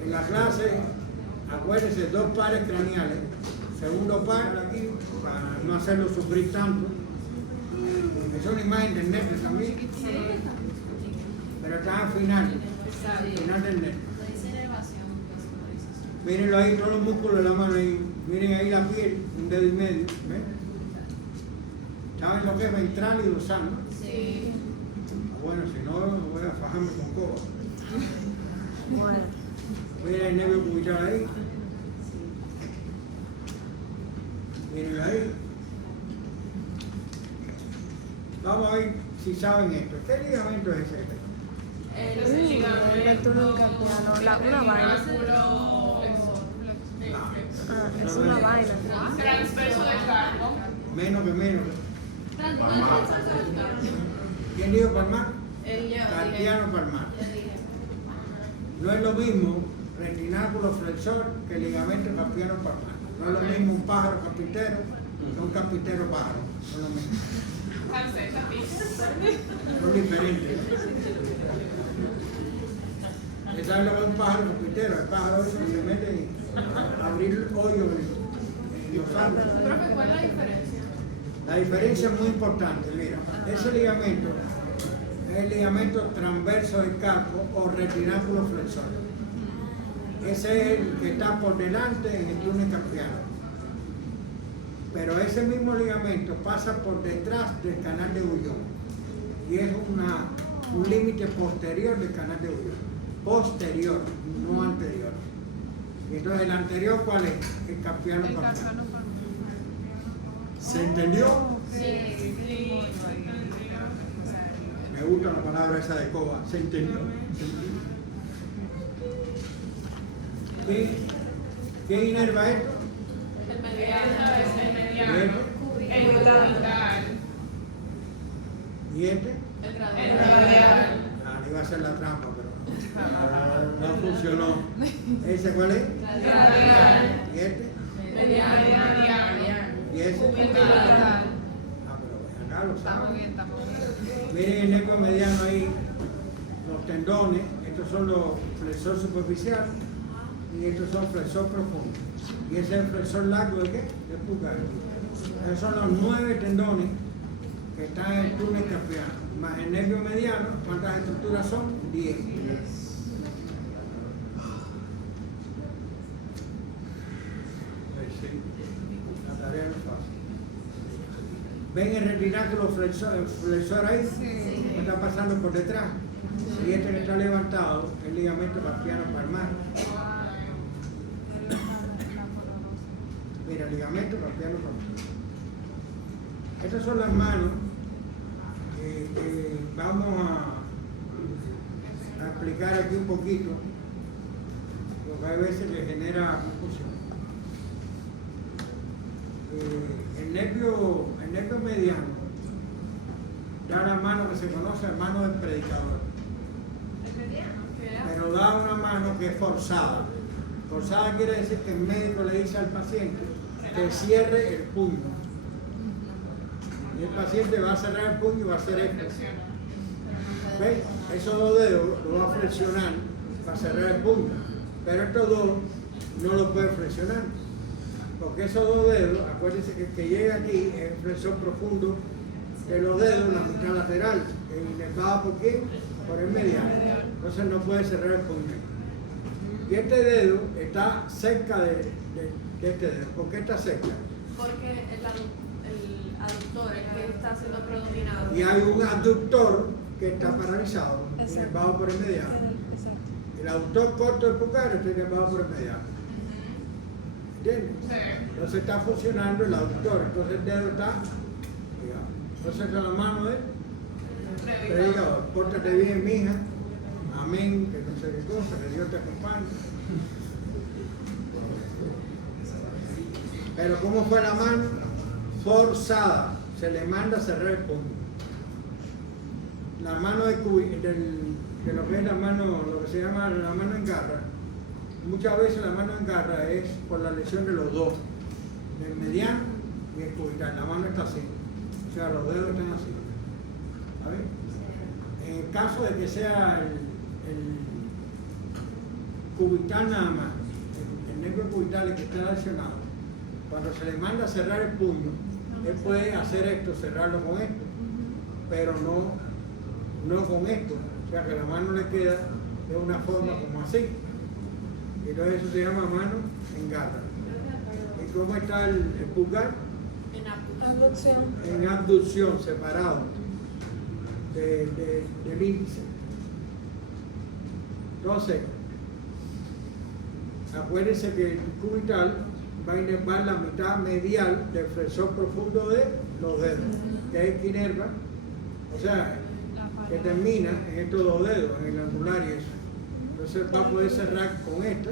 En la clase, acuérdense, 2 pares craneales. Segundo par aquí, para no hacerlo sufrir tanto. Es una imagen del neto también, pero está al final del neto. Lo dice elevación, vascularización. Mírenlo ahí, todos los músculos de la mano ahí. Miren ahí la piel, un dedo y medio. ¿Ven? ¿Saben lo que es ventral y dorsal, no? Sí. Bueno, si no, voy a fajarme con coba. Bueno. Miren el nervio cubital ahí. Miren ahí. Vamos a ver si saben esto. ¿Qué ligamento es ese? El ligamento una vaina. Es una vaina. transverso del carpo. Menos que menos. ¿Quién dijo palmar? Carpiano palmar. No es lo mismo retináculo flexor que ligamento carpiano palmar. No es lo mismo un pájaro carpintero que un carpintero pájaro. No es lo mismo. Son diferentes. ¿Sabes lo que es un pájaro carpintero? El pájaro ese que se mete a abrir hoyos en los árboles. Profe, ¿cuál es la diferencia? La diferencia es muy importante. Mira, ese ligamento es el ligamento transverso del carpo o retináculo flexor. Ese es el que está por delante en el túnel carpiano. Pero ese mismo ligamento pasa por detrás del canal de Huyón y es un límite posterior del canal de Huyón. Posterior, no anterior. Y entonces el anterior, ¿cuál es? El carpiano palmar. ¿Se entendió? Sí. Me gusta la palabra esa de coba. ¿Se entendió? ¿Qué inerva esto? El mediano es el mediano. ¿Y El cubital. ¿Y este? El radial. Ah, iba a ser la trampa, pero no funcionó. ¿Ese cuál es? Radial. ¿Y este? Mediano. ¿Y ese? Cubital. Ah, pero acá lo saben. Miren el nervio mediano ahí, los tendones, estos son los flexor superficial y estos son flexor profundo. Y ese es el flexor largo de qué? De pulgar. Esos son los 9 tendones que están en el túnel carpiano. Más el nervio mediano, ¿cuántas estructuras son? 10. Pues sí, la tarea no es fácil. ¿Ven el retináculo flexor ahí? ¿Qué está pasando por detrás? Y este que está levantado, el ligamento carpiano palmar. Mira, ligamento carpiano palmar. Estas son las manos que vamos a explicar aquí un poquito, porque hay veces que genera confusión. El nervio mediano da la mano que se conoce, la mano del predicador. Pero da una mano que es forzada. Forzada quiere decir que el médico le dice al paciente que cierre el puño. Y el paciente va a cerrar el puño y va a hacer esto. ¿Ves? Esos 2 dedos los va a flexionar para cerrar el puño. Pero estos 2 no los puede flexionar. Porque esos 2 dedos, acuérdense que el que llega aquí es el flexor profundo de los dedos, la mitad lateral. ¿Inervado por qué? Por el mediano. Entonces no puede cerrar el puño. Y este dedo está cerca de este dedo. ¿Por qué está cerca? Porque el aductor es el que está siendo predominado. Y hay un abductor que está paralizado, inervado por el mediano. El aductor corto del pulgar está inervado por el mediano. ¿Entiendes? Entonces está funcionando el aductor, entonces el dedo está ligado. Entonces con la mano es predicador. Pórtate bien, mija. Amén, que no sé qué cosa, que Dios te acompañe. Pero ¿cómo fue la mano? Forzada. Se le manda a cerrar el puño. La mano de lo que es la mano, lo que se llama la mano en garra. Muchas veces la mano en garra es por la lesión de los 2, del mediano y el cubital. La mano está así. O sea, los dedos están así. ¿Sabes? En el caso de que sea el cubital nada más, el nervio cubital el que está lesionado, cuando se le manda a cerrar el puño, él puede hacer esto, cerrarlo con esto, pero no con esto. O sea que la mano le queda de una forma como así. Y entonces eso se llama mano en garra. ¿Y cómo está el pulgar? Abducción. En abducción, separado del índice. Entonces, acuérdense que el cubital va a inervar la mitad medial del flexor profundo de los dedos, que es que inerva, o sea, que termina en estos dos dedos, en el angular y eso. Entonces va a poder cerrar con esta,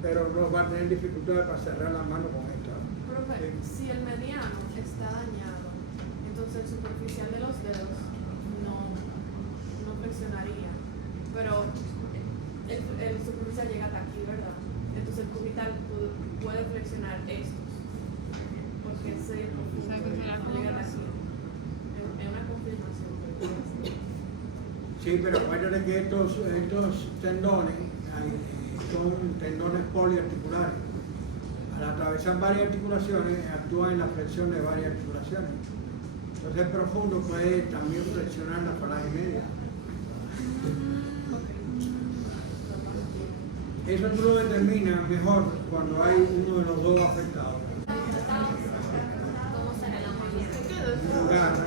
pero no va a tener dificultades para cerrar la mano con esta. Profe, si el mediano está dañado, entonces el superficial de los dedos no flexionaría, pero el superficial llega hasta aquí, ¿verdad? Entonces el cubital puede flexionar estos, porque ese profundo llega hasta aquí. Es una confirmación. Sí, pero acuérdate que estos tendones son tendones poliarticulares. Al atravesar varias articulaciones, actúan en la flexión de varias articulaciones. Entonces el profundo puede también flexionar la falange media. Eso tú lo determinas mejor cuando hay uno de los dos afectados. ¿Cómo será la mano? Garra.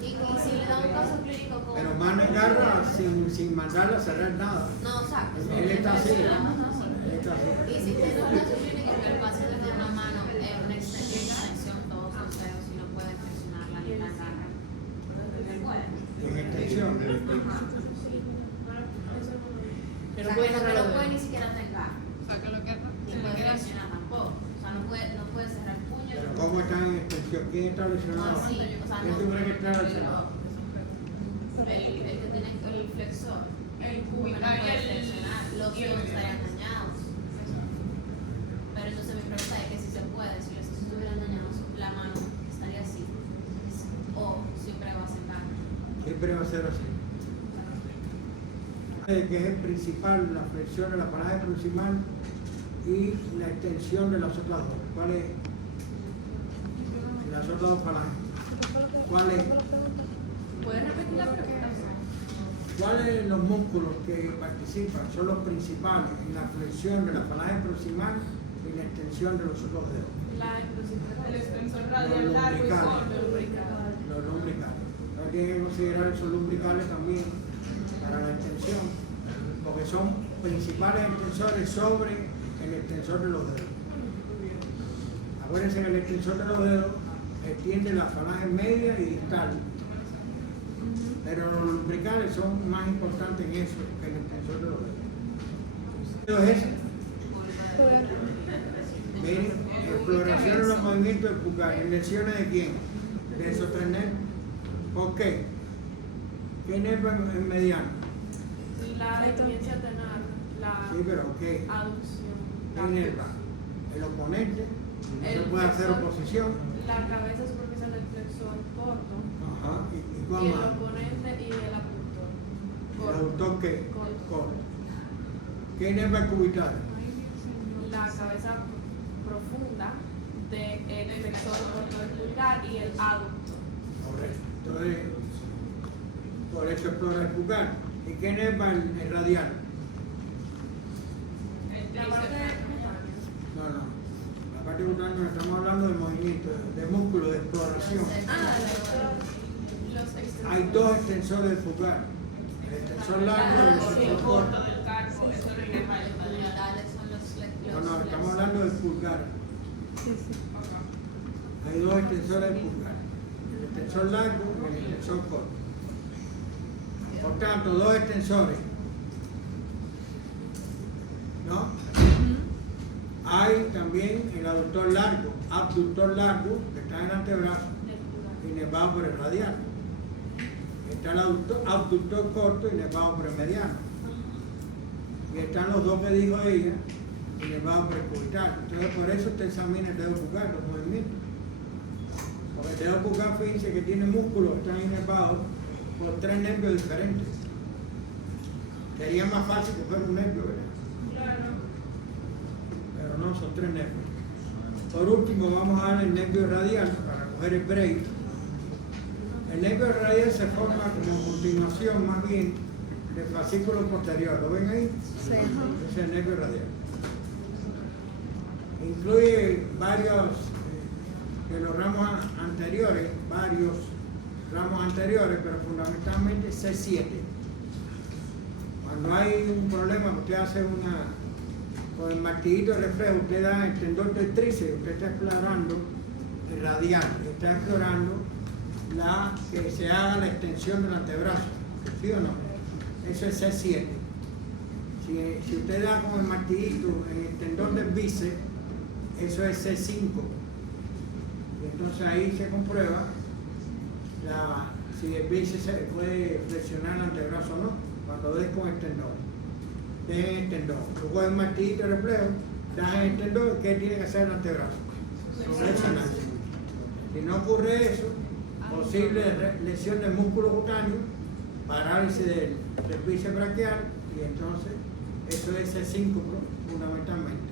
Y si le da un caso clínico como... Pero mano en garra sin mandarla a cerrar nada. No, exacto. Él está así. Sí. Él está así. Y si tiene un caso clínico que el paciente tiene una mano en una extensión, todos los dedos, y no puede flexionar la garra. ¿Se puede? En extensión. Ajá. Pero O sea, puede que no cerrar lo los puede dedos. ni siquiera tengar. O sea, que lo que Ni puede flexionar tampoco. O sea, no puede cerrar el puño. Pero ¿cómo están en extensión? ¿Quién está lesionado? No, sí, o sea, ¿Quién no. tuviera que estar lesionado? El que tiene el flexor. el No cubital y puede el... flexionar. Los dedos estarían dañados. Pero entonces mi pregunta es que si se puede, si los dedos estuvieran dañados, la mano estaría así. O siempre va a sentar. Siempre va a ser así. Que es el principal, la flexión de la falange proximal y la extensión de las otras dos. ¿Cuál es? Las otras dos falanges. ¿Cuál es? ¿Puedes repetir la pregunta? ¿Cuáles los músculos que participan? Son los principales en la flexión de la falange proximal y la extensión de los otros dedos. El extensor Los radial largo y lumbricales. corto. Los lumbricales. Entonces tienen que considerar esos lumbricales también para la extensión, porque son principales extensores sobre el extensor de los dedos. Acuérdense que el extensor de los dedos extiende la falange media y distal, pero los lumbricales son más importantes en eso que el extensor de los dedos. ¿Qué es ese? Miren, exploración de los movimientos del pulgar. ¿En lesiones de quién? De esos tres nervios. ¿Por qué? ¿Qué nervio es mediano? La deficiencia tenar, la Sí, pero ¿qué? aducción. ¿Qué nerva? El oponente. No se puede hacer flexor, oposición. La cabeza superficial del flexor corto. Ajá. ¿Y Y cuál el más? oponente y el abductor. ¿El autor qué? Corto. Corto. ¿Qué nerva es cubital? La cabeza profunda del flexor corto del pulgar y el aductor. Correcto. Entonces, por eso explora el pulgar. ¿Y qué nerva es el radial? La parte No. La parte cutánea, estamos hablando de movimiento, de músculo, de exploración. los extensores. Hay dos extensores del pulgar. El extensor largo y el extensor corto. del cargo, eso no es normal. Los laterales son los Estamos hablando del pulgar. Hay dos extensores del pulgar. El extensor largo y el extensor corto. Por tanto, dos extensores. ¿No? Hay también el abductor largo, que está en el antebrazo, inervado por el radial. Está el abductor corto, inervado por el mediano. Y están los dos que dijo ella, inervados por el cubital. Entonces, por eso usted examina el dedo pulgar, los movimientos. Porque el dedo pulgar, fíjense que tiene músculos que están inervados por 3 nervios diferentes. Sería más fácil que fuera un nervio, ¿verdad? Claro. Pero no, son 3 nervios. Por último, vamos a dar el nervio radial para coger el break. El nervio radial se forma como continuación, más bien, del fascículo posterior. ¿Lo ven ahí? Sí. Ese es el nervio radial. Incluye varios de los ramos anteriores, pero fundamentalmente C7. Cuando hay un problema, usted hace con el martillito de reflejo, usted da el tendón del tríceps, usted está explorando el radial, está explorando que se haga la extensión del antebrazo, ¿sí o no? Eso es C7. Si usted da con el martillito en el tendón del bíceps, eso es C5. Y entonces ahí se comprueba si el bíceps se puede flexionar el antebrazo o no, cuando des con el tendón. Dejen el tendón. Luego el martillito de reflejo, das en el tendón, ¿qué tiene que hacer el antebrazo? Flexionarse. Si no ocurre eso, posible lesión del músculo cutáneo, parálisis del bíceps braquial, y entonces eso es C5 fundamentalmente.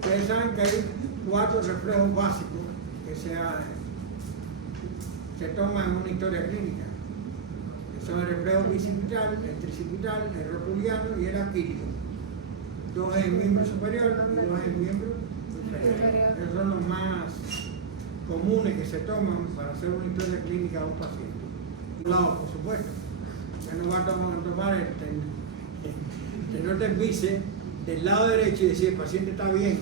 Ustedes saben que hay 4 reflejos básicos que se toman en una historia clínica, que son el reflejo bicipital, el tricipital, el rotuliano y el aquílico. 2 en el miembro superior y 2 en el miembro inferior. Esos son los más comunes que se toman para hacer una historia clínica a un paciente. Un lado, por supuesto, ya no va a tomar el tendón del bíceps del lado derecho y decir el paciente está bien.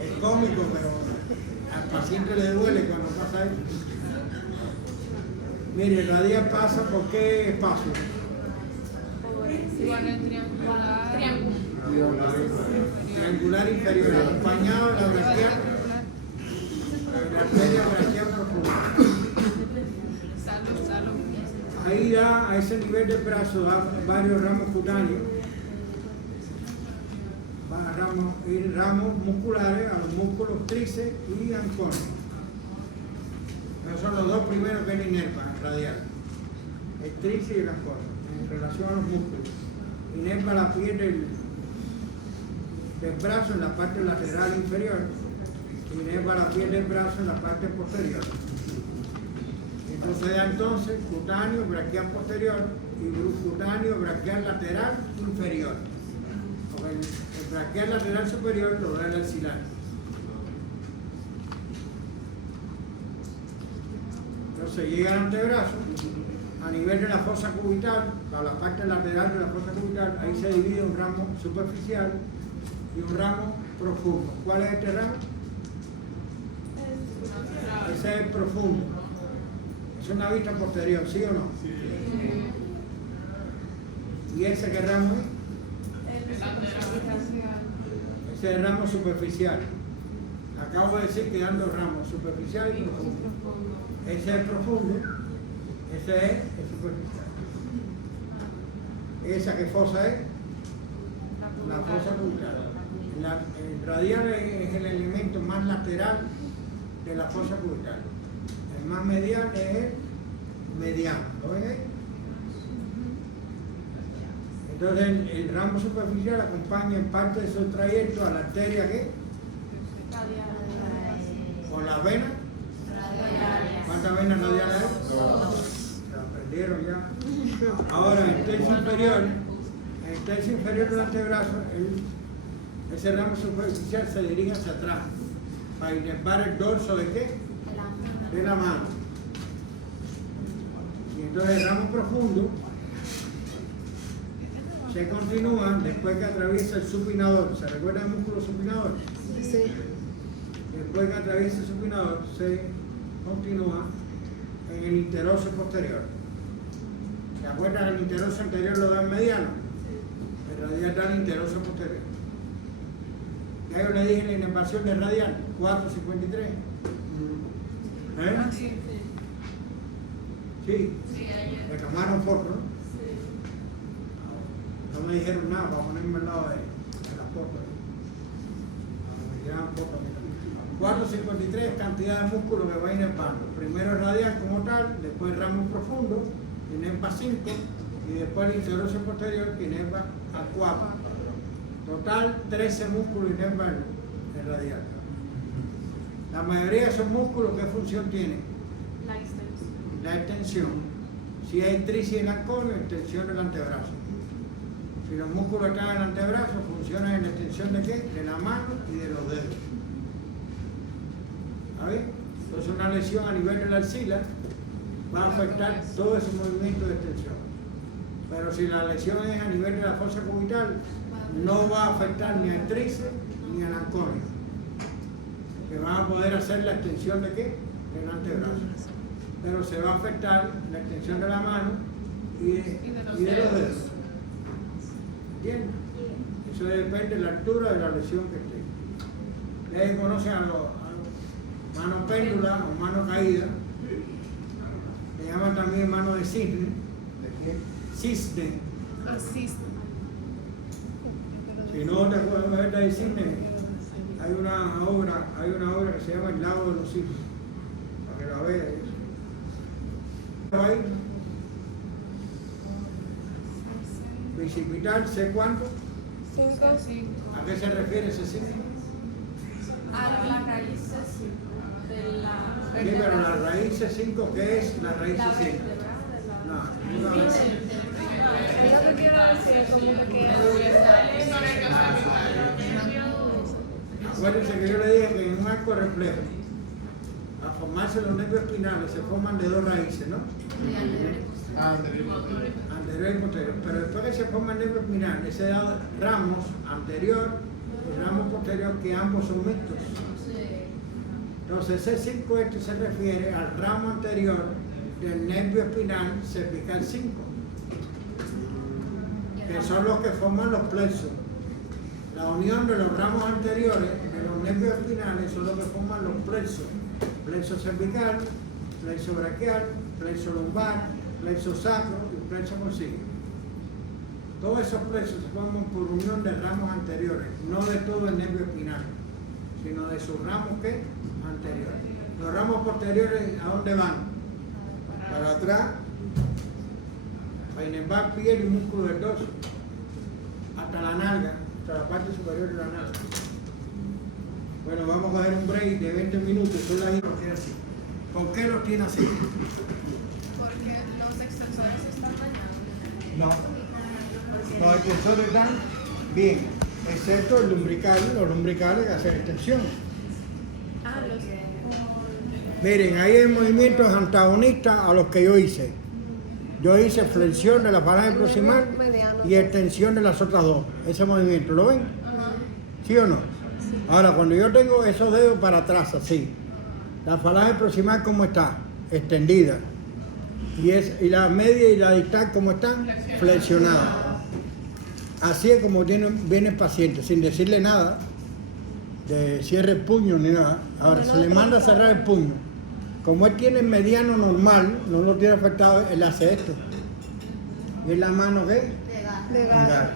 Es cómico, pero al paciente le duele cuando pasa eso. Mire, el radial pasa por qué espacio. Igual el triangular. Triangular inferior, acompañado de la braquial, la arteria braquial profunda. Ahí da, a ese nivel del brazo, da varios ramos cutáneos, ramos musculares a los músculos tríceps y ancones. Esos son los 2 primeros que le inervan radial, el tríceps y el ancones, en relación a los músculos. Inerva la piel del brazo en la parte lateral inferior, y inerva la piel del brazo en la parte posterior. Entonces da entonces cutáneo braquial posterior y cutáneo braquial lateral inferior. Porque el braquial lateral superior lo da el axilar. Entonces llega al antebrazo, a nivel de la fosa cubital, a la parte lateral de la fosa cubital, ahí se divide un ramo superficial y un ramo profundo. ¿Cuál es este ramo? Ese es el profundo. Es una vista posterior, ¿sí o no? Sí. ¿Y ese qué ramo es? Ese es el ramo superficial. Acabo de decir que dan 2 ramos, superficial y profundo. Ese es el profundo, ese es el superficial. ¿Esa qué fosa es? La fosa cubital. El radial es el elemento más lateral de la fosa cubital. El más medial es el mediano. ¿Lo ven ahí? Entonces el ramo superficial acompaña en parte de su trayecto a la arteria ¿qué? Con la vena. ¿Cuántas venas radiales hay? 2. Se aprendieron ya. Ahora en el tercio inferior del antebrazo, ese ramo superficial se dirige hacia atrás para inervar el dorso de qué? De la mano. Y entonces el ramo profundo se continúa después que atraviesa el supinador. ¿Se recuerda el músculo supinador? Sí. Después que atraviesa el supinador se continúa en el interoseo posterior. ¿Se acuerdan? El interoseo anterior lo da el mediano. El radial da el interoseo posterior. Ya yo le dije la inervación del radial, 4.53. ¿Eh? Sí. Sí, ayer. Le tomaron foto, ¿no? No me dijeron nada para ponerme al lado de la foto. Cuando me tiraban fotos, mira. 453 cantidad de músculo que va inervando. Primero el radial como tal, después el ramo profundo, que inerva 5, y después el interoso posterior, que inerva a 4. Total, 13 músculos inervan el radial. La mayoría de esos músculos, ¿qué función tienen? La extensión. La extensión. Si hay tríceps en el conio, extensión del antebrazo. Si los músculos están en el antebrazo, funcionan en la extensión de qué? De la mano y de los dedos. ¿Sabes? Entonces una lesión a nivel de la axila va a afectar todo ese movimiento de extensión. Pero si la lesión es a nivel de la fosa cubital, no va a afectar ni al tríceps ni al anconio, que van a poder hacer la extensión de qué? Del antebrazo. Pero se va a afectar la extensión de la mano y de los dedos. ¿Entiendes? Eso depende de la altura de la lesión que esté. Ustedes conocen a los mano péndula o mano caída, le llaman también mano de cisne. Cisne. Así. Si no te acuerdas de cisne, hay una obra que se llama El Lago de los Cisnes, para que la veas. Ahí. Bicipital, ¿sé cuánto? 5. ¿A qué se refiere ese cisne? A la raíz C5 de la Sí, pero la raíz C5, ¿qué es la raíz la C5? vértebra de la No, una vez. Yo te quiero decir como que Acuérdense que yo le dije que en un arco reflejo, a formarse los nervios espinales, se forman de dos raíces, ¿no? Anterior y posterior. Pero después que se forma el nervio espinal, ese da ramos anterior y ramos posterior, que ambos son mixtos. Entonces, ese 5 este se refiere al ramo anterior del nervio espinal cervical 5, que son los que forman los plexos. La unión de los ramos anteriores de los nervios espinales son los que forman los plexos. Plexo cervical, plexo braquial, plexo lumbar, plexo sacro y plexo coxígeo. Todos esos plexos se forman por unión de ramos anteriores, no de todo el nervio espinal, sino de sus ramos ¿qué? Anteriores. Los ramos posteriores, ¿a dónde van? Para atrás, para inervar piel y músculo del dorso, hasta la nalga, hasta la parte superior de la nalga. Bueno, vamos a coger un break de 20 minutos. Son las los tiene así. ¿Por qué los tiene así? porque los extensores están dañados. No. Los extensores están bien, excepto el lumbrical, los lumbricales que hacen extensión. Ah, los Miren, ahí hay movimientos antagonistas a los que yo hice. Yo hice flexión de la falange proximal y extensión de las otras dos. Ese movimiento, ¿lo ven? ¿Sí o no? Ahora, cuando yo tengo esos dedos para atrás, así, la falange proximal, ¿cómo está? Extendida. Y la media y la distal, ¿cómo están? Flexionadas. Así es como viene el paciente, sin decirle nada de cierre el puño ni nada. Ahora, se le manda a cerrar el puño. Como él tiene el mediano normal, no lo tiene afectado, él hace esto. ¿Y en la mano qué? Legal.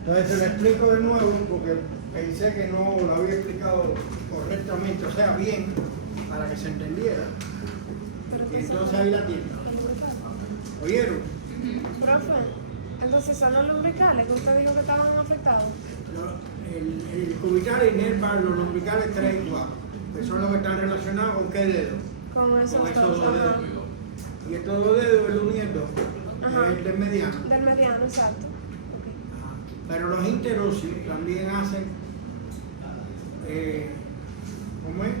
Entonces se lo explico de nuevo porque pensé que no lo había explicado correctamente, o sea, bien, para que se entendiera. Y entonces ahí la tiene. ¿Oyeron? Profe, entonces son los lumbricales que usted dijo que estaban afectados. El cubital inerva los lumbricales 3 y 4, que son los que están relacionados con qué dedo. Con esos Con esos dos. dos Ajá. dedos. Y estos dos dedos, el 1 y el 2, Ajá. es el del mediano. Del mediano, exacto. Ajá. Pero los interóseos también hacen, ¿cómo es?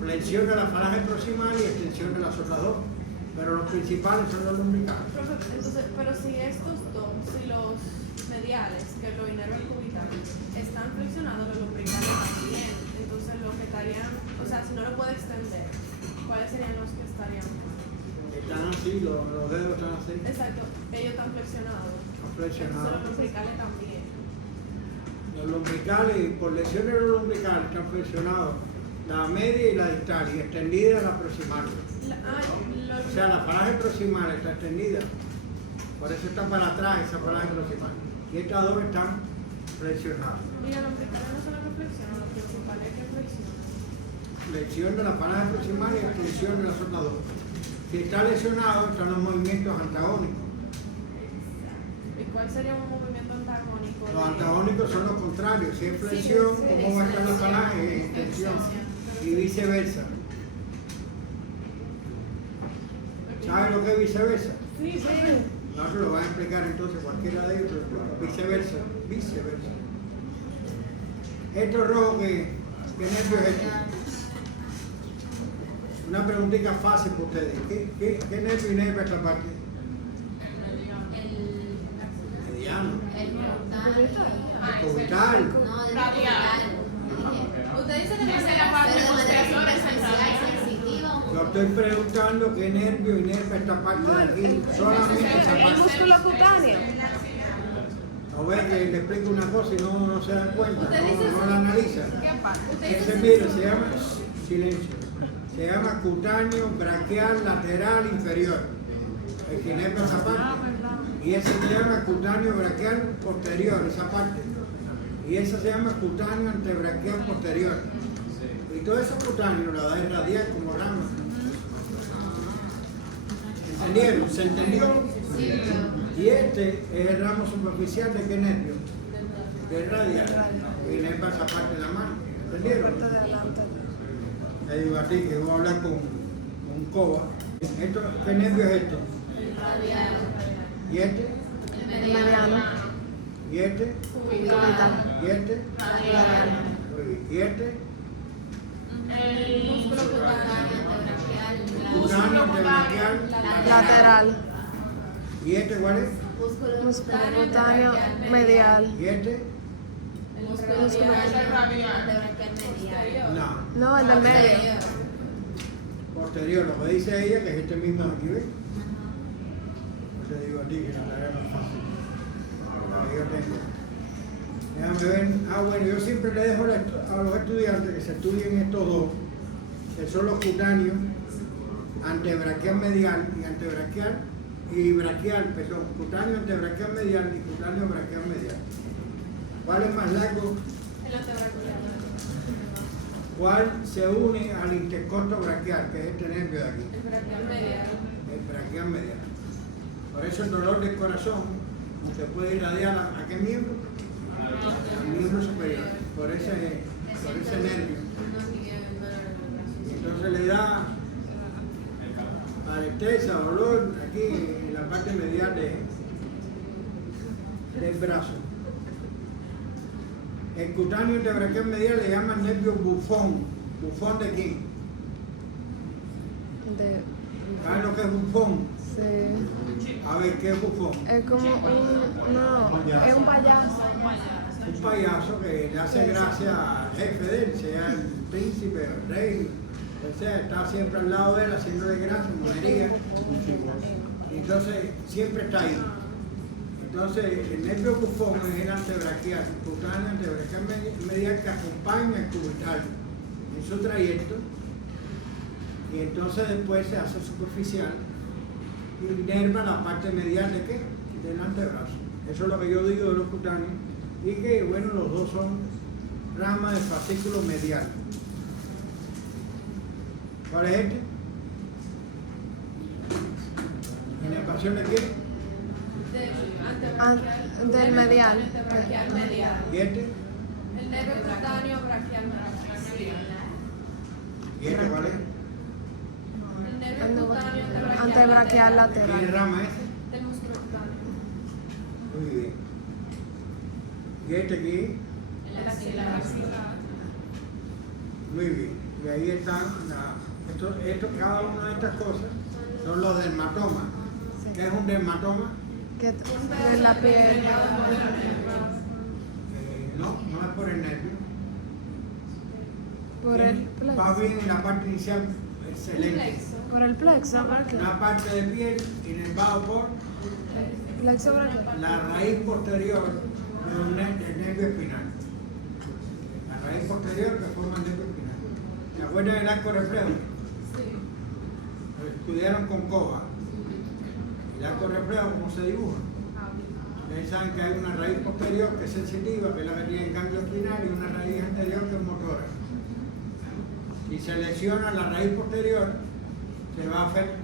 Flexión de la falange proximal y extensión de las otras dos. Pero los principales son los lumbricales. Profe, entonces, pero si estos dos, si los mediales, que lo inerva el cubital, están flexionados, los lumbricales también, entonces lo que estarían, o sea, si no lo puede extender, ¿cuáles serían los que estarían? Están así, los dedos están así, Exacto, ellos están flexionados. Entonces flexionados. los lumbricales también. Los lumbricales, por lesiones de los lumbricales, están flexionados la media y la distal, y extendida la proximal. Los, O sea, la falange proximal está extendida. Por eso está para atrás esa falange proximal. y estas dos están flexionadas. Y los lumbricales no son los que flexionan, los principales que flexionan. Flexión de la falange proximal y extensión de las otras dos. Si está lesionado, están los movimientos antagónicos. ¿Y cuál sería un movimiento antagónico? Los antagónicos son los contrarios. Si es flexión, ¿cómo va a estar la falange? En extensión. Y viceversa. ¿Sabes lo que es viceversa? Sí, sí. No se lo van a explicar entonces cualquiera de ellos, pero viceversa. Viceversa. Esto rojo, ¿qué nervio es este? Una preguntita fácil para ustedes. ¿Qué nervio inerva esta parte? Mediano. El Cubital. No, el radial. Usted dice que no Pero se de la parte manera posterior superficial, sensitiva o Yo estoy preguntando qué nervio inerva esta parte de aquí. Solamente esa El parte. músculo cutáneo. A ver, que le explico una cosa y no se dan cuenta, Usted dice no la analizan. ¿Qué pasa? Usted Ese, dice mire, se llama, silencio, se llama cutáneo braquial lateral inferior. El que inerva esa parte. Y ese se llama cutáneo braquial posterior, esa parte. Y esa se llama cutáneo antebraquial posterior. Y todo eso cutáneo la da radial como rama. ¿Entendieron? ¿Se entendió? Y este es el ramo superficial de qué nervio? Del radial. Y inerva esa parte de la mano. ¿Entendieron? Parte de adelante. Le digo a ti que voy a hablar con Coba. ¿Qué nervio es esto? radial, ¿Y este? el Mediano. mediano, ¿Y este? cubital, ¿Y este? radial, Muy bien. ¿Y este? el músculo cutáneo antebraquial, Cutáneo antebraquial Lateral. ¿Y este cuál es? músculo Músculo cutáneo medial. ¿Y este? el músculo antebraquial medial. No. No, el del medio. Posterior, lo que dice ella, que es este mismo de aquí, ¿ves? Te digo a ti que la tarea no es fácil. La que yo tengo. Déjame ver. Bueno, yo siempre le dejo a los estudiantes que se estudien estos dos, que son los cutáneos, antebraquial medial y antebraquial y braquial, perdón, cutáneo antebraquial medial y cutáneo braquial medial. ¿Cuál es más largo? El antebraquial. ¿Cuál se une al intercosto braquial, que es este nervio de aquí? El braquial medial. El braquial medial. Por eso el dolor del corazón se puede irradiar a qué miembro? Al miembro superior, por ese nervio. Y entonces le da parestesia, dolor aquí en la parte medial del brazo. El cutáneo interbraquial medial le llaman nervio bufón. ¿Bufón de quién? ¿Saben lo que es bufón? Sí. A ver, ¿qué es bufón? Es como no, es un payaso. Un payaso que le hace gracia al jefe de él, sea el príncipe, el rey, o sea, está siempre al lado de él haciéndole gracia, monería. Y entonces siempre está ahí. Entonces el nervio bufón es el antebraquial, cutáneo antebraquial medial que acompaña el cubital en su trayecto. Y entonces después se hace superficial y inerva la parte medial de qué? Del antebrazo. Eso es lo que yo digo de los cutáneos. Y que, bueno, los dos son ramas del fascículo medial. ¿Cuál es este? ¿Inervación de qué? Del medial. Antebraquial medial. ¿Y este? El nervio cutáneo braquial medial. ¿Y este cuál es? El nervio cutáneo Antebraquial ¿Qué lateral. rama es? del músculo cutáneo. Muy bien. ¿Y este aquí? El axilar. Muy bien. Y ahí están, cada una de estas cosas son los dermatomas. ¿Qué es un dermatoma? Que de la piel. No es por el nervio. Por el Va plexo. bien en la parte inicial, excelente. Por el plexo, ¿por qué? Una parte de piel inervado por Plexo braquial. la raíz posterior del nervio espinal. La raíz posterior que forma el nervio espinal. ¿Se acuerdan del arco reflejo? Sí. Lo estudiaron con Coba. El arco reflejo, ¿cómo se dibuja? Ustedes saben que hay una raíz posterior que es sensitiva, que es la que tiene ganglio espinal, y una raíz anterior que es motora. Si se lesiona la raíz posterior,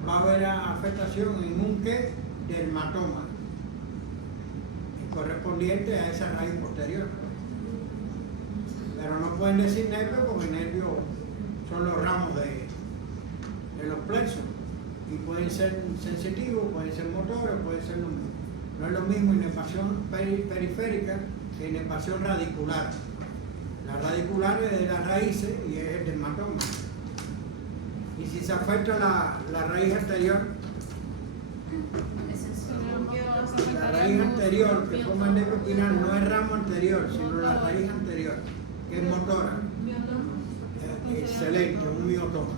va a haber afectación en un qué dermatoma, correspondiente a esa raíz posterior. Pero no pueden decir nervio porque nervios son los ramos de los plexos y pueden ser sensitivos, pueden ser motores, pueden ser lo mismo. No es lo mismo inervación periférica que inervación radicular. La radicular es de las raíces y es el dermatoma. Y si se afecta la raíz anterior, la raíz anterior que forma el nervio espinal no es ramo anterior, sino la raíz anterior, que es motora. Excelente, un miotoma.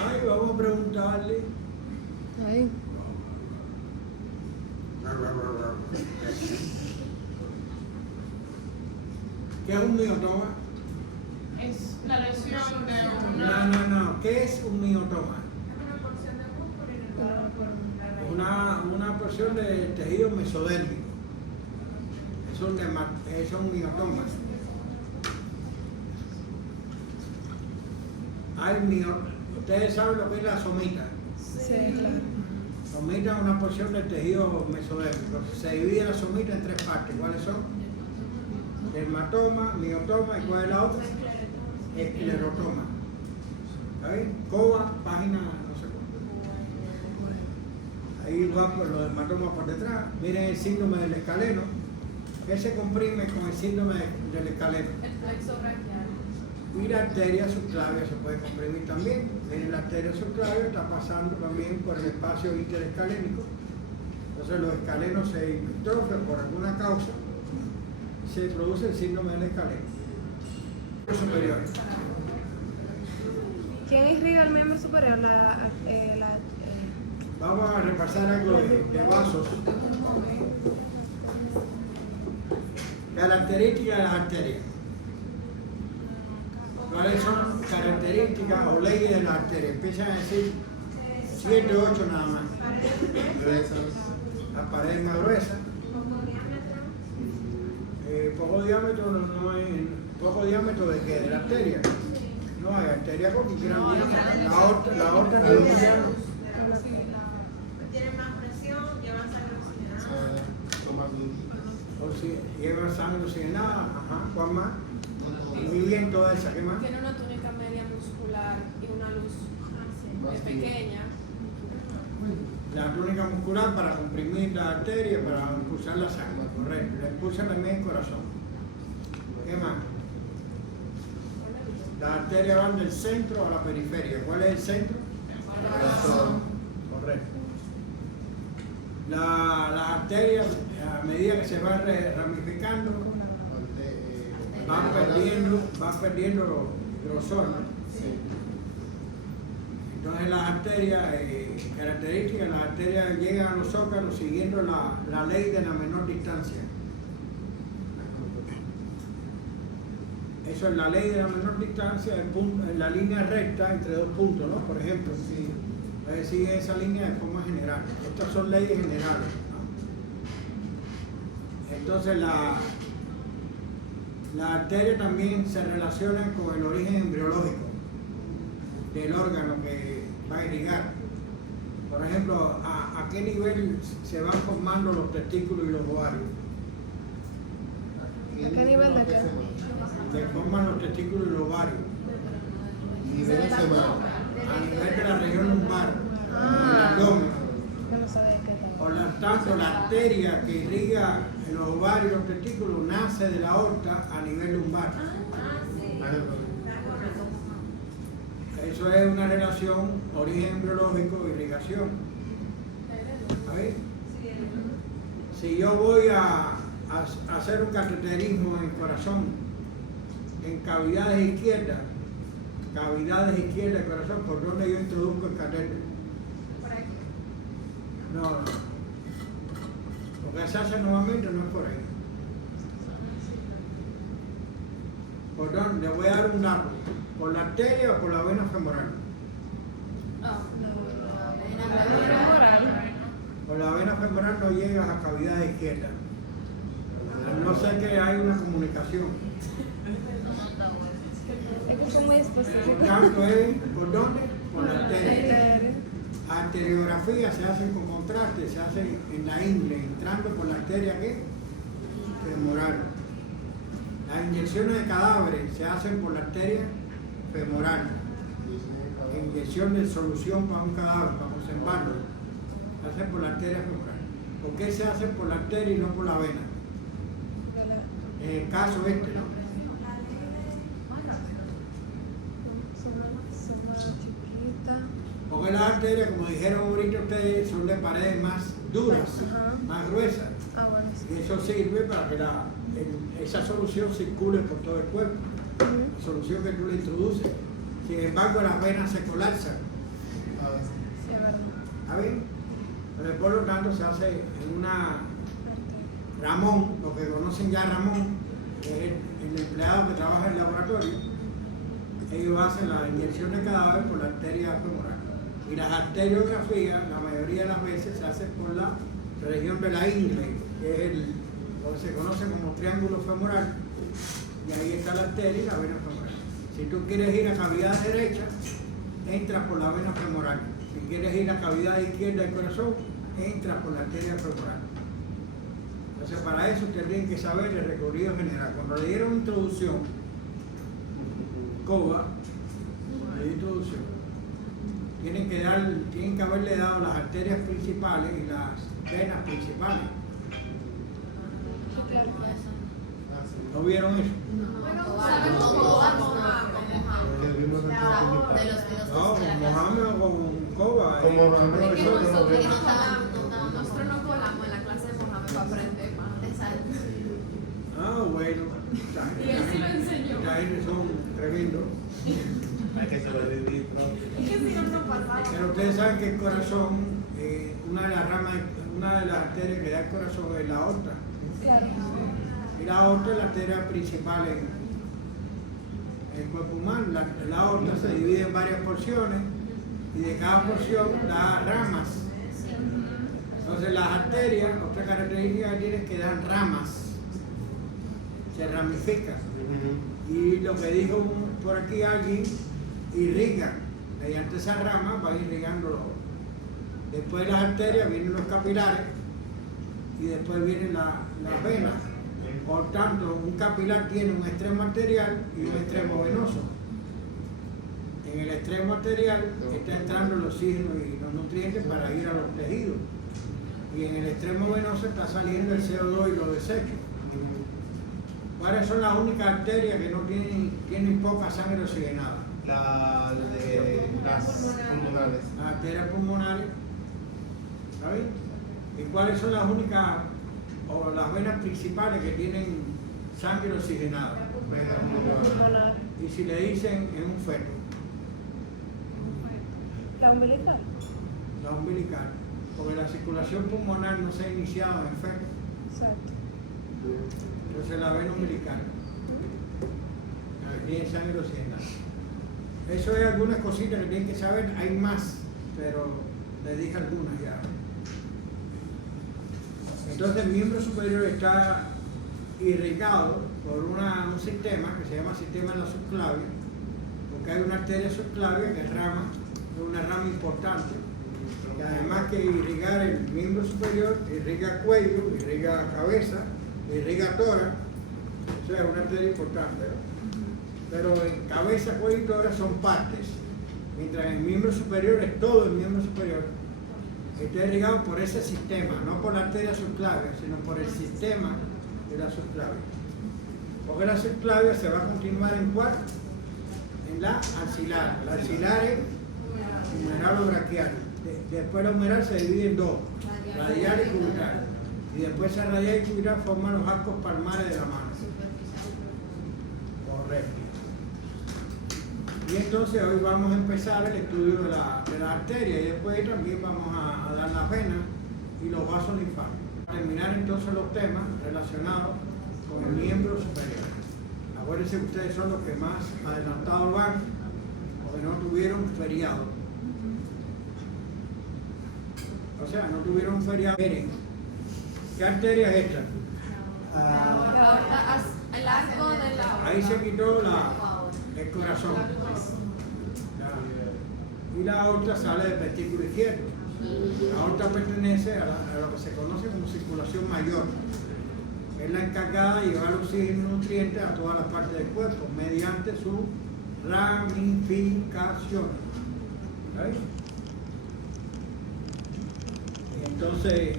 Ay, vamos a preguntarle. Ahí. ¿Qué es un miotoma? Es la lesión de una. No. ¿Qué es un miotoma? Una porción de tejido mesodérmico. Es un miotoma. Ustedes saben lo que es la somita. Sí, claro. Somita es una porción del tejido mesodérmico. Se divide la somita en tres partes. ¿Cuáles son? Dermatoma, miotoma, ¿y cuál es la otra? Esclerotoma. ¿Ahí? Coba, página, no sé cuánto. Ahí va por los dermatomas por detrás. Miren el síndrome del escaleno. ¿Qué se comprime con el síndrome del escaleno? El plexo braquial. Y la arteria subclavia se puede comprimir también. Miren, la arteria subclavia está pasando también por el espacio interescalénico. Entonces los escalenos se hipertrofian por alguna causa. Se produce el síndrome del escaleno superior. ¿Quién irriga el miembro superior? Vamos a repasar algo de vasos. Características de las arterias. ¿Cuáles son características o leyes de las arterias? Empiezan a decir 7 o 8 nada más. La pared más gruesa. Poco diámetro no hay. ¿Poco diámetro de qué? ¿De la arteria? No hay arteria con gran diámetro. La aorta es mediana. Tienen más presión, llevan sangre oxigenada. Llevan sangre oxigenada. Ajá. ¿Cuál más? Muy bien toda esa. ¿Qué más? Tiene una túnica media muscular y una luz pequeña. La túnica muscular para comprimir la arteria, para impulsar la sangre, correcto. La impulsa también el corazón. ¿Qué más? Las arterias van del centro a la periferia. ¿Cuál es el centro? Correcto. Las arterias, a medida que se van ramificando, van perdiendo grosor, ¿no? Entonces las arterias, características, las arterias llegan a los zócalos siguiendo la ley de la menor distancia. Eso es la ley de la menor distancia, en la línea recta entre dos puntos, ¿no? Por ejemplo, si sigue esa línea de forma general. Estas son leyes generales, ¿no? Entonces la arteria también se relaciona con el origen embriológico del órgano que va a irrigar. Por ejemplo, ¿a qué nivel se van formando los testículos y los ovarios? ¿A qué nivel de qué? Se forman los testículos y los ovarios. A nivel de la región lumbar, del abdomen. Yo no sabía qué tal. Por lo tanto, la arteria que irriga los ovarios y los testículos nace de la aorta a nivel lumbar. Eso es una relación origen embriológico, irrigación. ¿Sabes? Si yo voy a hacer un cateterismo en el corazón, en cavidades izquierdas del corazón, ¿por dónde yo introduzco el catéter? Por aquí. No. Porque se hace nuevamente, no es por ahí. ¿Por dónde? Le voy a dar un dato. ¿Por la arteria o por la vena femoral? La vena Por la vena femoral no llega a la cavidad izquierda. A no ser que hay una comunicación. Es que fue muy específico. El canto es ¿por dónde? Por la arteria. Arteria. Arteriografía se hace con contraste, se hace en la ingle, entrando por la arteria ¿qué? Femoral. Las inyecciones de cadáveres se hacen por la arteria femoral. Inyección de solución para un cadáver, para conservarlo, se hace por la arteria femoral. ¿Por qué se hace por la arteria y no por la vena? En el caso este, ¿no? Son más chiquitas. Porque las arterias, como dijeron ahorita ustedes, son de paredes más duras, Ajá. más gruesas. Ah, bueno, sí. Y eso sirve para que esa solución circule por todo el cuerpo. La solución que tú le introduces. Sin embargo, las venas se colapsan. Sí, es verdad. ¿Está bien? Pero por lo tanto se hace en una Ramón, lo que conocen ya Ramón, que es el empleado que trabaja en el laboratorio. Ellos hacen la inyección de cadáver por la arteria femoral. Y las arteriografías, la mayoría de las veces, se hacen por la región de la ingle, que es lo que se conoce como triángulo femoral. Y ahí está la arteria y la vena femoral. Si tú quieres ir a cavidad derecha, entras por la vena femoral. Si quieres ir a cavidad izquierda del corazón, entras por la arteria femoral. Entonces, para eso ustedes tienen que saber el recorrido general. Cuando le dieron introducción, COBA, de introducción, tienen que haberle dado las arterias principales y las venas principales. Sí, claro. ¿No vieron eso? Sabemos cómo vamos de los No, con Mohamed o con COBA. Es que profesor, nosotros no. nosotros no colamos en la clase de Mohamed para aprender más. Exacto. Ah, bueno. Y él sí lo enseñó. Ya ellos son tremendos. Hay que sobrevivir, Es que si no, no pasaba. Pero ustedes saben que el corazón, una de las ramas, una de las arterias que da el corazón es la aorta. Claro. Y la aorta es la arteria principal en el cuerpo humano. La aorta se divide en varias porciones y de cada porción da ramas. Entonces las arterias, otra característica que tienen es que dan ramas, se ramifican. Y lo que dijo por aquí alguien, irrigan. Mediante esas ramas van irrigándolo. Después de las arterias vienen los capilares y después vienen las venas. Por tanto, un capilar tiene un extremo arterial y un extremo venoso. En el extremo arterial está entrando el oxígeno y los nutrientes para ir a los tejidos. Y en el extremo venoso está saliendo el CO2 y los desechos. ¿Cuáles son las únicas arterias que no tienen poca sangre oxigenada? las pulmonares. Las arterias pulmonares. ¿Sabes? ¿Y cuáles son las únicas o las venas principales que tienen sangre oxigenada? Pulmonar. Y si le dicen en un feto, La umbilical. la umbilical, porque la circulación pulmonar no se ha iniciado en el feto, Exacto. entonces la vena umbilical, la que tiene sangre oxigenada. Eso es algunas cositas que tienen que saber, hay más, pero les dije algunas ya. Entonces el miembro superior está irrigado por un sistema que se llama sistema de la subclavia, porque hay una arteria subclavia que es una rama importante, que además que irrigar el miembro superior, irriga cuello, irriga cabeza, irriga tórax, o sea, una arteria importante, ¿no? Pero en cabeza, cuello y tórax son partes, mientras en el miembro superior es todo el miembro superior. Está irrigado por ese sistema, no por la arteria subclavia, sino por el sistema de la subclavia. Porque la subclavia se va a continuar en cuál? En la axilar. La axilar es humeral o braquial. Después la humeral se divide en dos, radial y cubital. Y después esa radial y cubital forman los arcos palmares de la mano. Correcto. Y entonces hoy vamos a empezar el estudio de la arteria y después también vamos a dar las venas y los vasos linfáticos. Para terminar entonces los temas relacionados con el miembro superior. Acuérdense que ustedes son los que más adelantados van porque no tuvieron feriado. O sea, no tuvieron un feriado. Miren, ¿qué arteria es esta? El arco de la Ahí se quitó el corazón. Y la aorta sale del vestíbulo izquierdo. La aorta pertenece a lo que se conoce como circulación mayor. Es la encargada de llevar oxígeno y nutrientes a todas las partes del cuerpo mediante su ramificación. ¿Sabes? Y entonces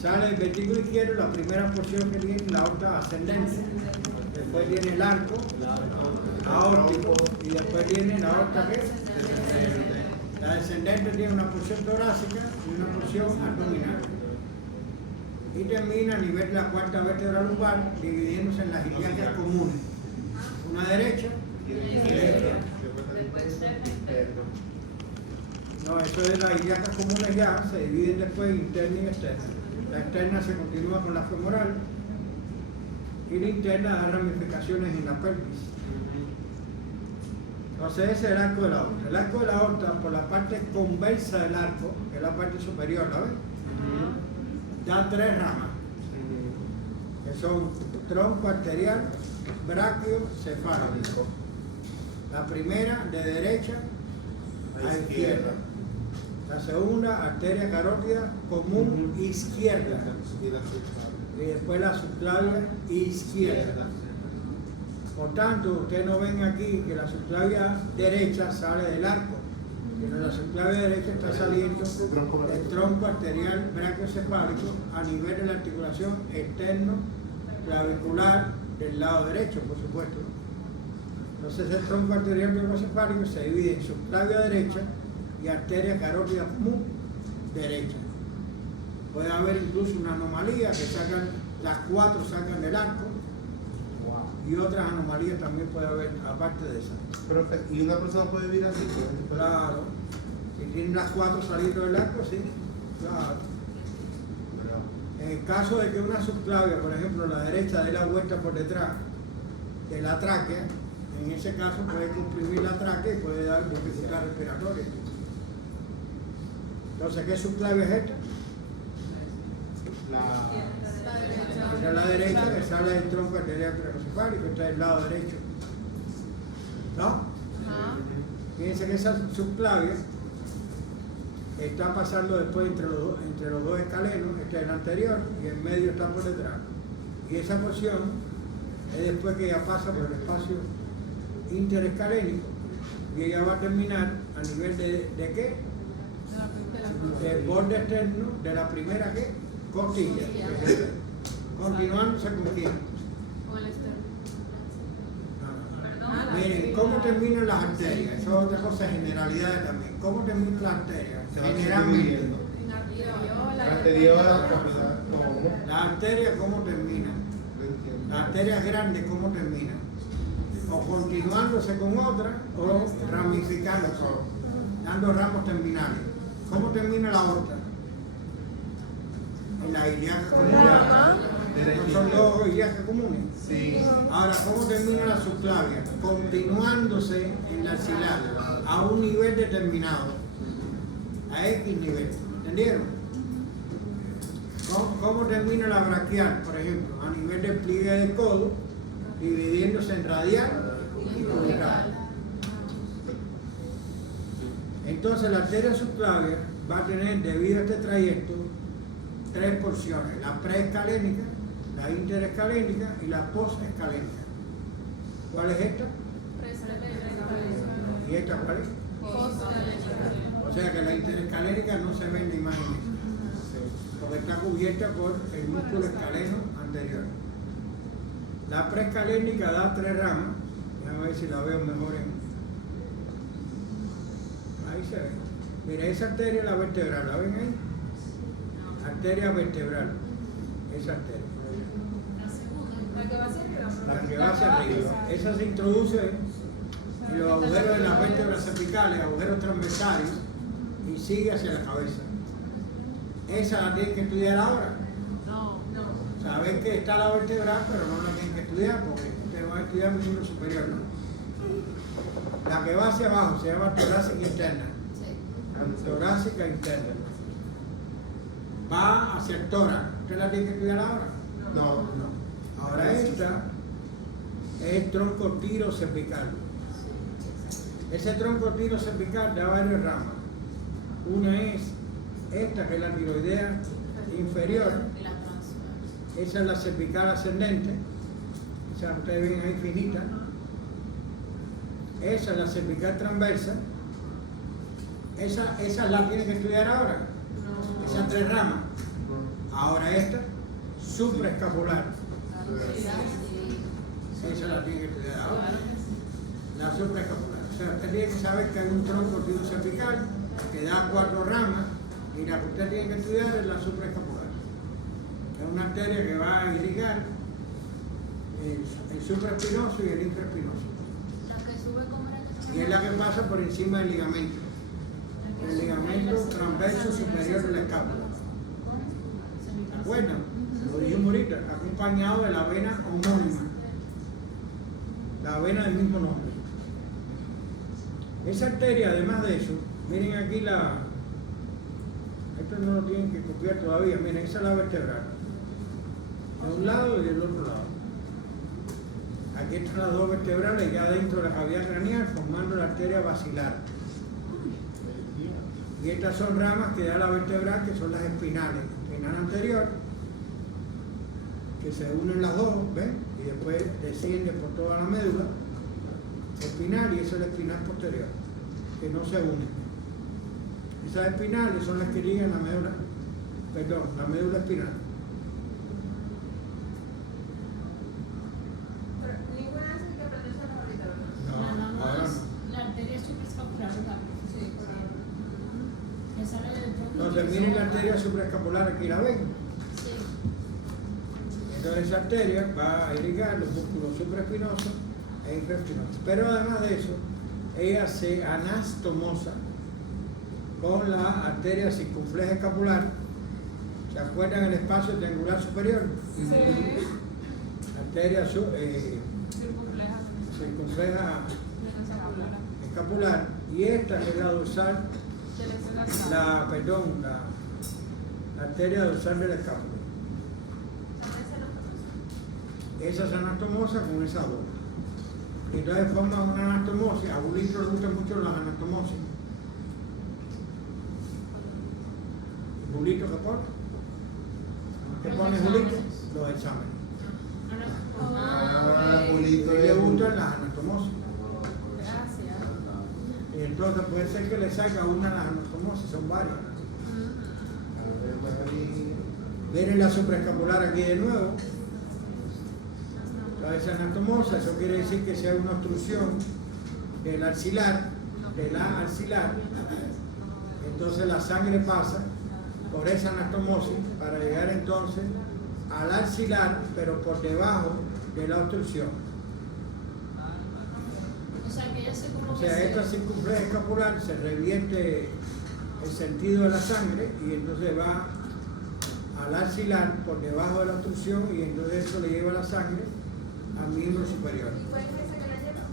sale el vestíbulo izquierdo, la primera porción que viene la aorta ascendente. Después viene el arco aórtico y después viene la aorta que la descendente tiene una porción torácica y una porción abdominal. Y termina a nivel de la cuarta vértebra lumbar, dividiéndose en las ilíacas comunes. Una derecha y una izquierda. No, eso de las ilíacas comunes ya se dividen después interna y externa. La externa se continúa con la femoral y la interna da ramificaciones en la pelvis. Entonces ese es el arco de la aorta. El arco de la aorta, por la parte conversa del arco, que es la parte superior, ¿la ves? Da tres ramas, que son tronco arterial, braquio, cefálico. La primera de derecha a izquierda. La segunda, arteria carótida común izquierda. Y después la subclavia izquierda. Por tanto, ustedes no ven aquí que la subclavia derecha sale del arco, sino la subclavia derecha está saliendo del tronco arterial brachiocefálico a nivel de la articulación externo clavicular del lado derecho, por supuesto. Entonces el tronco arterial brachiocefálico se divide en subclavia derecha y arteria carótida común derecha. Puede haber incluso una anomalía que las cuatro sacan del arco. Y otras anomalías también puede haber, aparte de esa. Perfecto. ¿Y una persona puede vivir así? Claro. Si tienen las cuatro saliendo del arco, sí. Claro. En el caso de que una subclavia, por ejemplo, la derecha dé la vuelta por detrás de la tráquea, en ese caso puede comprimir la tráquea y puede dar dificultad respiratoria. Entonces, ¿qué subclavia es esta? Esta es la derecha que sale del tronco arterial brachiocefálico, está del lado derecho. ¿No? Fíjense que esa subclavia está pasando después entre los dos escalenos, este es el anterior y el medio está por detrás. Y esa porción es después que ella pasa por el espacio interescalénico y ella va a terminar a nivel de ¿qué? Del borde externo de la primera ¿qué? Costilla. Continuándose con quién. Con el externo. Miren, ¿cómo terminan las arterias? Eso es otra cosa, generalidades también. ¿Cómo terminan las arterias? Generalmente. La arteria, ¿cómo termina? Las arterias grandes, ¿cómo terminan? O continuándose con otra, o ramificándose, dando ramos terminales. ¿Cómo termina la aorta? En la ilíaca común. ¿No son dos ilíacas comunes? Sí. Ahora, ¿cómo termina la subclavia? Continuándose en la axilar a un nivel determinado, a X nivel. ¿Entendieron? ¿Cómo termina la braquial, por ejemplo? A nivel del pliegue del codo, dividiéndose en radial y cubital. Entonces, la arteria subclavia va a tener, debido a este trayecto, tres porciones: la preescalénica, la interescalénica y la posescalénica. ¿Cuál es esta? ¿Y esta cuál es? O sea que la interescalénica no se ve en la imagen, porque está cubierta por el músculo escaleno anterior. La preescalénica da tres ramas. Déjame ver si la veo mejor ahí se ve. Mira, esa arteria es la vertebral, ¿la ven ahí? Arteria vertebral, esa arteria. La que va hacia arriba. Esa se introduce en los agujeros de las vértebras cervicales, agujeros transversales, y sigue hacia la cabeza. Esa la tienen que estudiar ahora. Saben que está la vertebral, pero no la tienen que estudiar porque ustedes van a estudiar un miembro superior, ¿no? La que va hacia abajo se llama torácica interna. Torácica interna. va hacia el tórax. ¿Usted la tiene que estudiar ahora? No. No. Ahora esta es el tronco tiro cervical. Ese tronco tiro cervical da varias ramas. Una es esta, que es la tiroidea inferior. Y la transversa. Esa es la cervical ascendente. O sea, ustedes ven ahí finita. Esa es la cervical transversa. Esa la tienen que estudiar ahora. Esas tres ramas. Ahora esta, supraescapular. Esa la tiene que estudiar ahora. La supraescapular. O sea, usted tiene que saber que hay un tronco tiro cervical que da 4 ramas y la que usted tiene que estudiar es la supraescapular. Es una arteria que va a irrigar el supraespinoso y el infraespinoso. La que sube como era que Y es la que pasa por encima del ligamento. El ligamento transverso superior de la escápula. ¿Se acuerdan? Lo dijimos ahorita, acompañado de la vena homónima. La vena del mismo nombre. Esa arteria, además de eso, miren aquí esto no lo tienen que copiar todavía, miren, esa es la vertebral. De un lado y del otro lado. Aquí están las dos vertebrales ya dentro de la cavidad craneal formando la arteria basilar. Y estas son ramas que da la vertebral, que son las espinales. Espinal anterior, que se unen las dos, ¿ven? Y después desciende por toda la médula espinal, y eso es la espinal posterior, que no se unen. Esas espinales son las que ligan la médula, la médula espinal. Pero ninguna de esas que aprendes ahorita, ¿verdad? No, ahora no. La arteria supraescapular, ¿verdad? Sí, Que sale del tronco. Entonces miren la arteria supraescapular, aquí la ven. sí. Entonces esa arteria va a irrigar los músculos supraespinosos e infraespinosos. Pero además de eso, ella se anastomosa con la arteria circunfleja escapular. ¿Se acuerdan el espacio triangular superior? Arteria circunfleja escapular. Y esta es la dorsal, la arteria dorsal de la escápula. Esa se anastomosa con esa dos. Entonces forma una anastomosis. A Julito le gustan mucho las anastomosis. ¿Julito qué pone? ¿Qué pone Julito? Los exámenes. Julito A él le es gustan las anastomosis. Gracias. Y entonces puede ser que le salga una de las anastomosis, son varias. Miren la supraescapular aquí de nuevo. Esa anastomosa, eso quiere decir que sea una obstrucción de la axilar, entonces la sangre pasa por esa anastomosis para llegar entonces al axilar, pero por debajo de la obstrucción. O sea, que ella se como O sea, esta circunfleja escapular se revierte el sentido de la sangre y entonces va al axilar por debajo de la obstrucción y entonces eso le lleva la sangre al miembro superior. ¿Y cuál es esa que la lleva?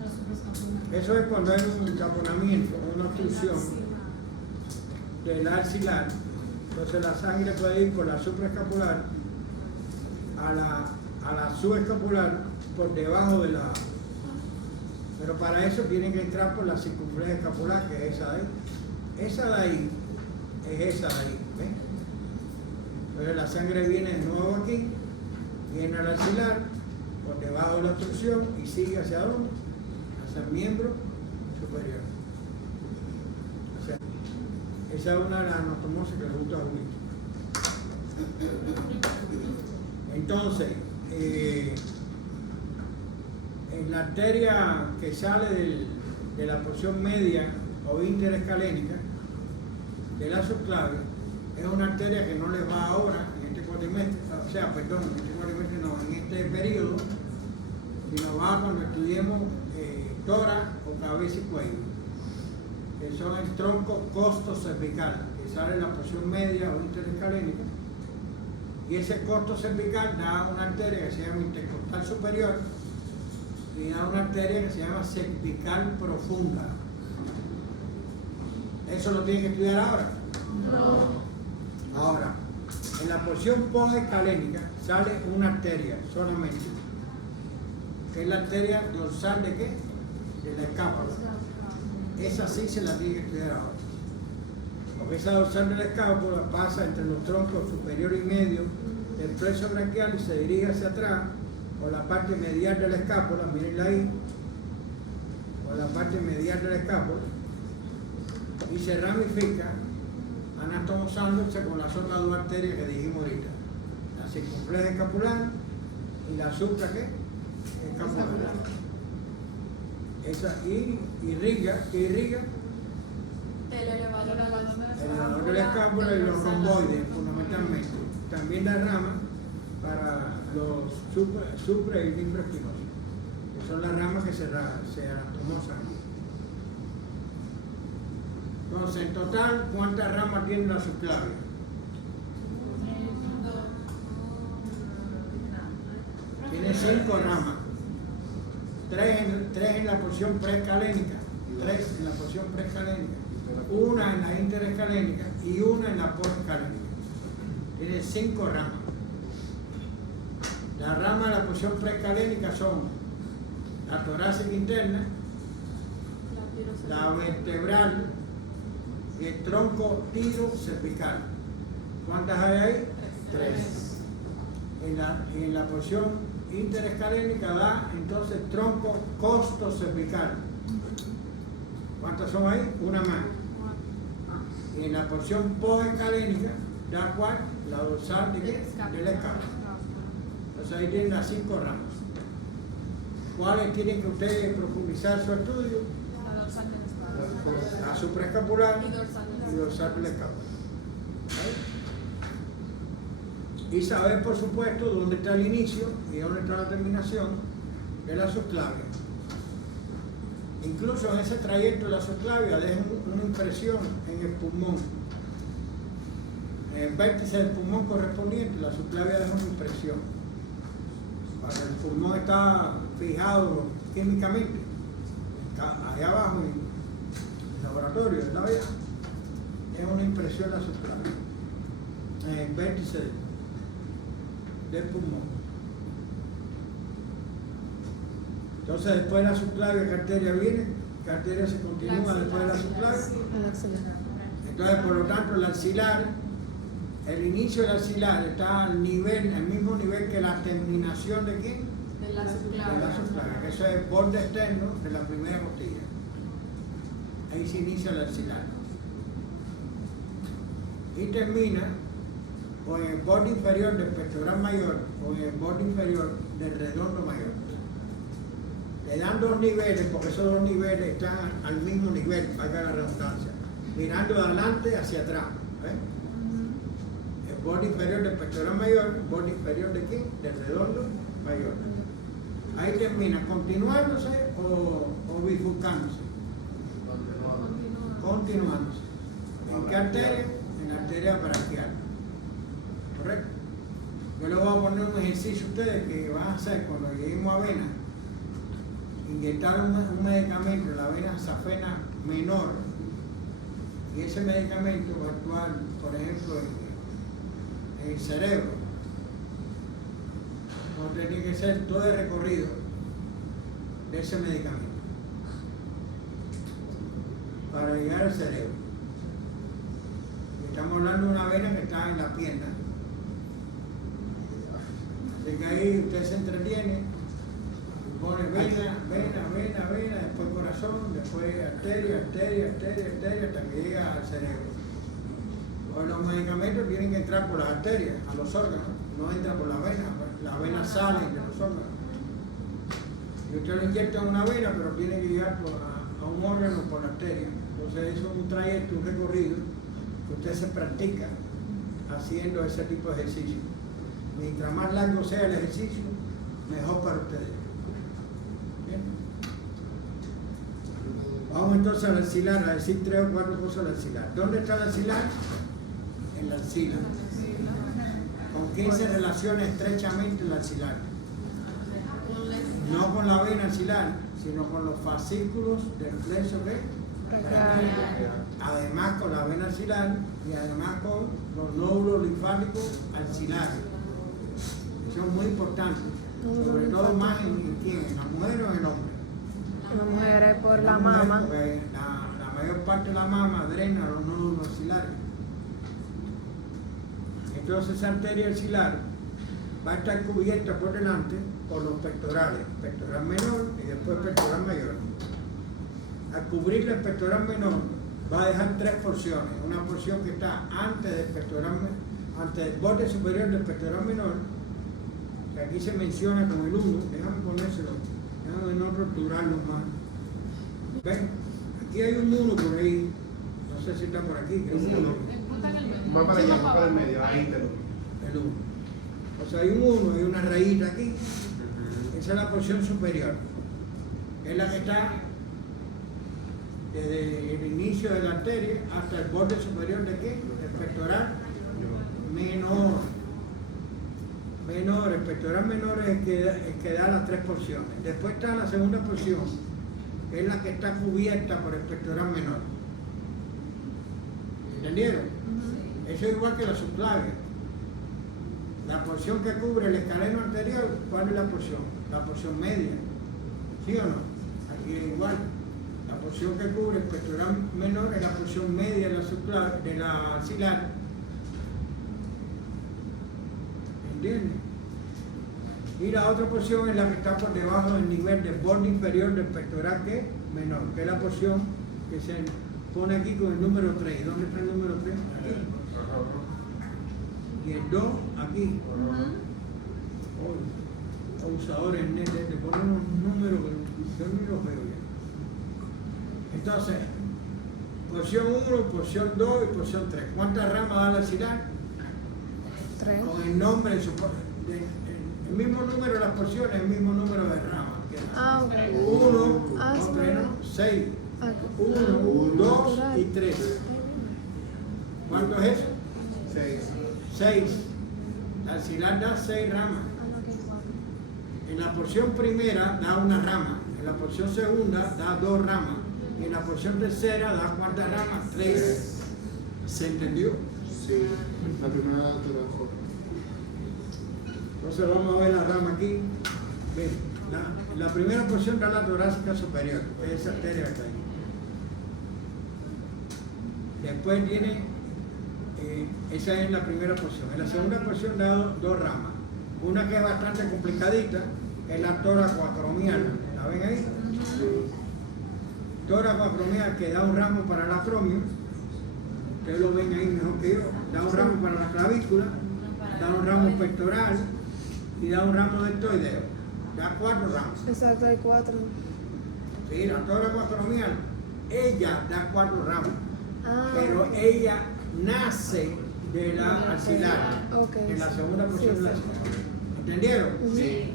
la supraescapular. Eso es cuando hay un taponamiento, una obstrucción del axilar. Entonces la sangre puede ir por la supraescapular a la subescapular por debajo de la... Pero para eso tienen que entrar por la circunfleja escapular, que es esa de ahí. Esa de ahí es esa de ahí. ¿Ven? Entonces la sangre viene de nuevo aquí, viene al axilar, por debajo de la obstrucción y sigue hacia dónde? Hacia el miembro superior. O sea, esa es una de las anastomosis que le gusta a Julito. Entonces, en la arteria que sale de la porción media o interescalénica de la subclavia, es una arteria que no les va ahora en este cuatrimestre, o sea, perdón, en este cuatrimestre no, en este periodo, sino va cuando estudiemos tórax o cabeza y cuello, que son el tronco costo cervical, que sale de la porción media o interescalénica, y ese costo cervical da una arteria que se llama intercostal superior y da una arteria que se llama cervical profunda. ¿Eso lo tiene que estudiar ahora? No. Ahora, en la porción posescalénica sale una arteria solamente, que es la arteria dorsal de qué? De la escápula. Esa sí se la tiene que estudiar ahora. Porque esa dorsal de la escápula pasa entre los troncos superior y medio del plexo braquial y se dirige hacia atrás por la parte medial de la escápula, mírenla ahí, por la parte medial de la escápula, y se ramifica anatomosándose con las otras dos arterias que dijimos ahorita, la circunfleja escapular y la supra ¿qué? Escapular. Esa irriga, ¿qué irriga? El elevador de El elevador de la escápula y los romboides fundamentalmente. También la rama para los supra y infraespinosos, que son las ramas que se anatomosan. Entonces, en total, ¿cuántas ramas tiene la subclavia? Tiene 5 ramas. 3 en la porción preescalénica, 3 en la porción preescalénica, 1 en la interescalénica y 1 en la posescalénica. Tiene 5 ramas. Las ramas de la porción preescalénica son la torácica interna, la vertebral y el tronco tirocervical. ¿Cuántas hay ahí? 3. En la porción interescalénica da entonces tronco costocervical. ¿Cuántas son ahí? Una más. Y en la porción posescalénica da cuál? La dorsal de qué? De la escápula. Entonces ahí tienen las 5 ramas. ¿Cuáles tienen que ustedes profundizar su estudio? La supraescapular y dorsal de la escápula. Y saber, por supuesto, dónde está el inicio y dónde está la terminación de la subclavia. Incluso en ese trayecto de la subclavia deja una impresión en el pulmón. En el vértice del pulmón correspondiente, la subclavia deja una impresión. Cuando el pulmón está fijado químicamente, allá abajo en el laboratorio, ¿está allá? Es una impresión la subclavia en el vértice del pulmón. Entonces, después de la subclavia, ¿qué arteria viene? ¿Qué arteria se continúa después de la subclavia? Entonces, por lo tanto, el axilar, el inicio del axilar está al mismo nivel que la terminación de ¿qué? De la subclavia. De la subclavia. Eso es el borde externo de la primera costilla. Ahí se inicia el axilar. Y termina o en el borde inferior del pectoral mayor o en el borde inferior del redondo mayor. Le dan 2 niveles, porque esos 2 niveles están al mismo nivel, valga la redundancia, mirando de adelante hacia atrás. El borde inferior del pectoral mayor, el borde inferior de ¿qué? Del redondo mayor. Ahí termina continuándose o bifurcándose. Continuándose. ¿En qué arteria? En la arteria braquial. ¿Correcto? Yo les voy a poner un ejercicio a ustedes que van a hacer cuando lleguemos a vena. Inyectar un medicamento en la vena safena menor, y ese medicamento va a actuar, por ejemplo, en el cerebro. No tiene que ser todo el recorrido de ese medicamento para llegar al cerebro. Y estamos hablando de una vena que está en la pierna. Así que ahí usted se entretiene, pone vena, después corazón, después arteria, hasta que llega al cerebro. Pues los medicamentos tienen que entrar por las arterias, a los órganos, no entran por la vena, las venas salen de los órganos. Y usted lo inyecta en una vena, pero tiene que llegar a un órgano por la arteria. Entonces eso es un trayecto, un recorrido, que usted se practica haciendo ese tipo de ejercicio. Mientras más largo sea el ejercicio, mejor para ustedes. ¿Bien? Vamos entonces al axilar, a decir 3 o 4 cosas del axilar. ¿Dónde está el axilar? En la axila. ¿Con quién se relaciona estrechamente el axilar? No con la vena axilar, sino con los fascículos del plexo braquial. además con la vena axilar y además con los nódulos linfáticos axilares. Eso es muy importante, sobre todo más en quién, en la mujer o en el hombre. Las mujeres por la mujer, mama. porque la mayor parte de la mama drena los nódulos axilares. Entonces esa arteria axilar va a estar cubierta por delante por los pectorales, pectoral menor y después pectoral mayor. Al cubrir el pectoral menor va a dejar tres porciones, una porción que está antes del borde superior del pectoral menor, que aquí se menciona con el 1, déjame ponérselo, déjame no torturarlo más. ¿Ven? Aquí hay un 1 por ahí, no sé si está por aquí, que es un 1. Va para allá, va para el medio, ahí te lo. El 1. O sea, hay un 1 y una rayita aquí. Esa es la porción superior. Es la que está desde el inicio de la arteria hasta el borde superior de qué? Del pectoral menor. Menor, el pectoral menor es el que da las tres porciones. Después está la segunda porción, que es la que está cubierta por el pectoral menor. ¿Entendieron? Eso es igual que la subclavia. La porción que cubre el escaleno anterior, ¿cuál es la porción? La porción media. ¿Sí o no? Aquí es igual. La porción que cubre el pectoral menor es la porción media de la subclavia, de la axilar. ¿Entiendes? Y la otra porción es la que está por debajo del nivel del borde inferior del pectoral que menor, que es la porción que se pone aquí con el número 3. ¿Dónde está el número 3? Aquí. Y el 2 aquí. Abusadores en net de poner unos números que yo ni los veo ya. Entonces, porción 1, porción 2 y porción 3. ¿Cuántas ramas da la axilar? 3. Con el nombre de su el mismo número de las porciones, el mismo número de ramas. Ah, ok. 1, Ah, sí, 6, Ah, 1, 2 y 3. ¿Cuánto es eso? 6. La axilar da 6 ramas. no, que es 4. En la porción primera da una rama, en la porción segunda da 2 ramas, y en la porción tercera da ¿cuántas ramas? 3. ¿Se entendió? Sí, la primera doctora. Entonces vamos a ver la rama aquí. Ven, la primera porción da la torácica superior, esa arteria que está ahí. Después viene, esa es la primera porción. En la segunda porción da 2 ramas. Una que es bastante complicadita, que es la toracoacromial. ¿La ven ahí? Toracoacromial que da un ramo para el acromio. Ustedes lo ven ahí mejor que yo. Da un ramo para la clavícula, da un ramo pectoral y da un ramo deltoideo. Da 4 ramos. Exacto, hay 4. Sí, la toracoacromial, ella da 4 ramos. Ah, Pero ok. ella nace de la axilar, Ok. en la segunda porción Sí, de la sí. axilar. ¿Entendieron? Sí.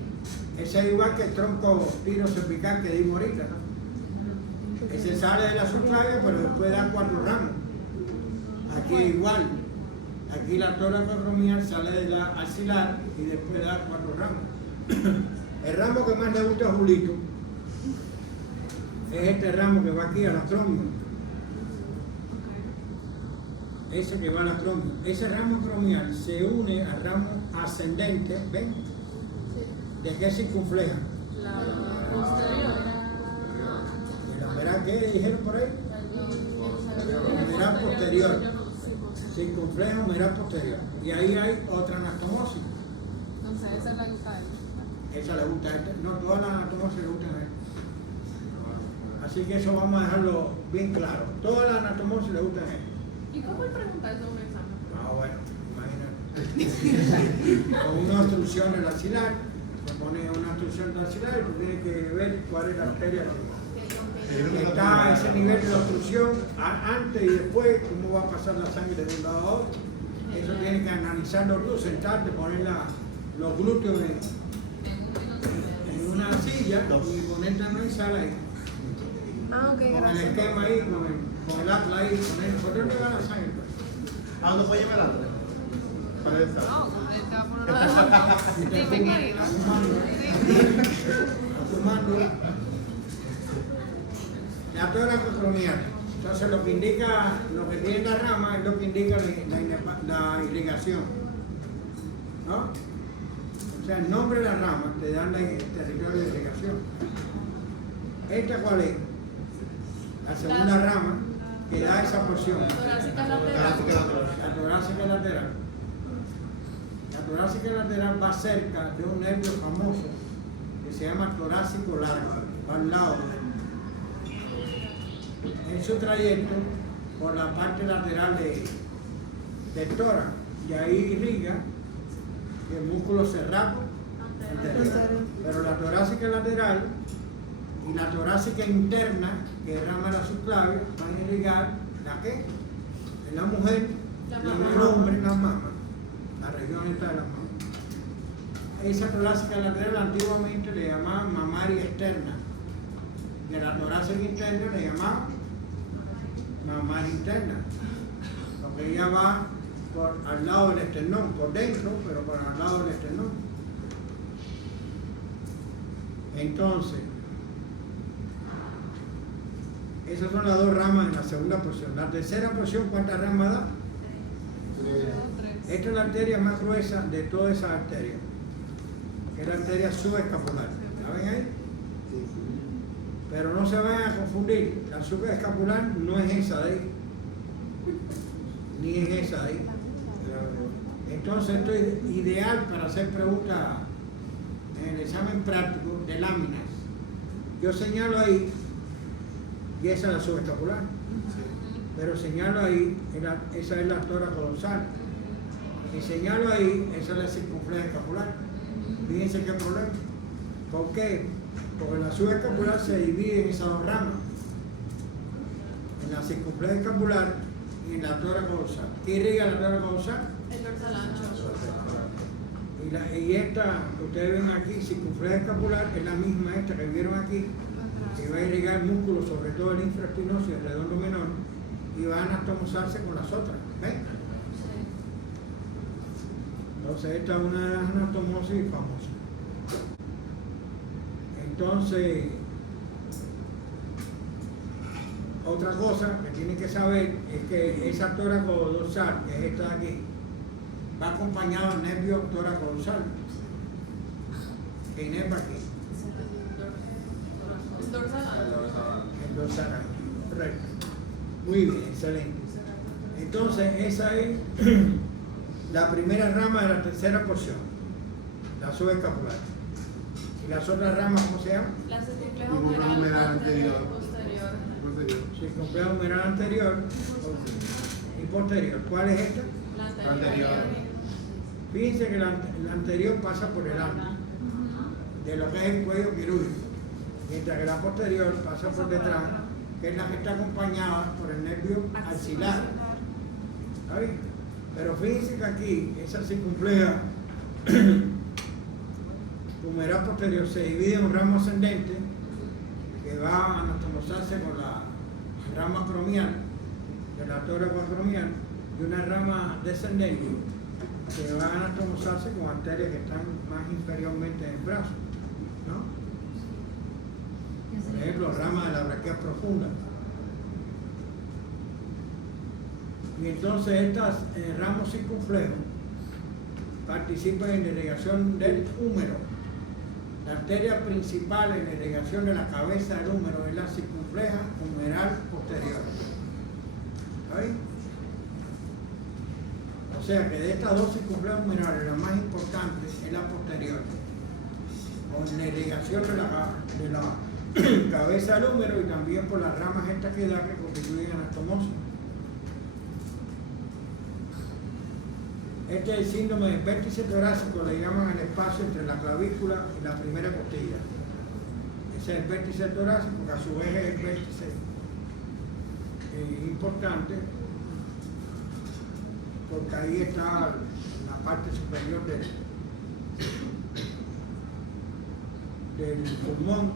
Ese es igual que el tronco tiro cervical que dimos ahorita, ¿no? Ese sale de la subclavia, pero después da 4 ramos. Aquí es igual. Aquí la toracoacromial sale de la axilar y después da 4 ramos. El ramo que más le gusta a Julito es este ramo que va aquí al acromio. Ese que va al acromio. Ese ramo acromial se une al ramo ascendente, ¿ven? ¿De qué circunfleja? La posterior. ¿De la humedad qué dijeron por ahí? Humedad posterior. Circunfleja humedad posterior. Y ahí hay otra anastomosis. Entonces, esa es la que está ahí. Esa le gusta a este. No, todas las anastomosis le gustan a él. Así que eso vamos a dejarlo bien claro. Todas las anastomosis le gustan a él. ¿Y cómo él pregunta eso en un examen? Ah, bueno, imagínate. Con una obstrucción en la axilar, se pone una obstrucción en la axilar y tú tienes que ver cuál es la arteria que está a ese nivel de la obstrucción antes y después, cómo va a pasar la sangre de un lado a otro. Eso tienes que analizarlo tú, sentarte, poner los glúteos en una silla y ponerte a analizar ahí. Ah, ok, Con el gracias. esquema ahí, con el atlas ahí, ¿por dónde va la sangre? ¿A dónde puede llevar la otra? Para esa. No, él te va a poner una foto. Dime, querido. Afumando. La toracoacromial Entonces lo que indica, lo que tiene la rama es lo que indica la irrigación. ¿No? O sea, el nombre de la rama te dan el territorio de irrigación. ¿Esta cuál es? La segunda rama que da esa porción. Torácica lateral. La torácica lateral. La torácica lateral va cerca de un nervio famoso que se llama torácico largo, va al lado en su trayecto por la parte lateral del tórax, y ahí irriga el músculo cerrado anterior. Pero la torácica lateral y la torácica interna, que derrama la subclavia, van a irrigar ¿la qué? En la mujer La y en mama. el hombre la mama, la región esta de la mama. Esa torácica lateral antiguamente le llamaban mamaria externa, y a la torácica interna le llamaban mamaria interna, porque ella va al lado del esternón, por dentro, pero por al lado del esternón. Entonces, esas son las dos ramas de la segunda porción. La tercera porción, ¿cuántas ramas da? Esta es la arteria más gruesa de todas esas arterias, que es la arteria subescapular. ¿La ven ahí? Pero no se vayan a confundir, la subescapular no es esa de ahí, ni es esa de ahí. Entonces esto es ideal para hacer preguntas en el examen práctico de láminas. Yo señalo ahí, y esa es la subescapular, pero señalo ahí, esa es la tórax dorsal, y señalo ahí, esa es la circunfleja escapular. Fíjense qué problema. ¿Por qué? Porque la subescapular se divide en esas dos ramas, en la circunfleja escapular y en la tórax dorsal. ¿Qué irriga la tórax dorsal? El dorsal ancho. Y esta que ustedes ven aquí, circunfleja escapular, es la misma esta que vieron aquí, que va a irrigar músculos, sobre todo el infraespinoso y el redondo menor, y va a anastomosarse con las otras. ¿Ven? Entonces esta es una de las anastomosis famosas. Entonces, otra cosa que tienen que saber es que esa tórax dorsal, que es esta de aquí, va acompañado del nervio tórax dorsal, que inerva aquí, El dorsal ancho. el dorsal aquí. Correcto. Muy bien, excelente. Entonces, esa es la primera rama de la tercera porción, la subescapular. ¿Y las otras ramas cómo se llaman? La circunfleja Circunfleja humeral humeral anterior anterior. y posterior. Circunfleja humeral anterior y posterior. ¿Cuál es esta? La Anterior. anterior. Fíjense que la anterior pasa por el ano, de lo que es el cuello quirúrgico, mientras que la posterior pasa por detrás, que es la que está acompañada por el nervio axilar. ¿Está bien? Pero fíjense que aquí, esa circunfleja humeral posterior se divide en un ramo ascendente que va a anastomosarse con la rama acromial, de la tórax acromial, y una rama descendente que va a anastomosarse con arterias que están más inferiormente en el brazo, ¿no? Por ejemplo, rama de la braquial profunda. Y entonces estas ramos circunflejos participan en la irrigación del húmero. La arteria principal en la irrigación de la cabeza del húmero es la circunfleja humeral posterior. ¿Está bien? O sea que de estas dos circunflejas humerales, la más importante es la posterior, con la irrigación de la cabeza del húmero y también por las ramas estas que da que constituyen anastomosis. Este es el síndrome del vértice torácico, le llaman el espacio entre la clavícula y la primera costilla. Ese es el vértice torácico, que a su vez es el vértice importante, porque ahí está la parte superior del pulmón.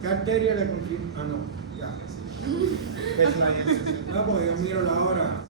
¿Qué arteria le consigue? Ah, no, ya. Es la No, porque yo miro la hora.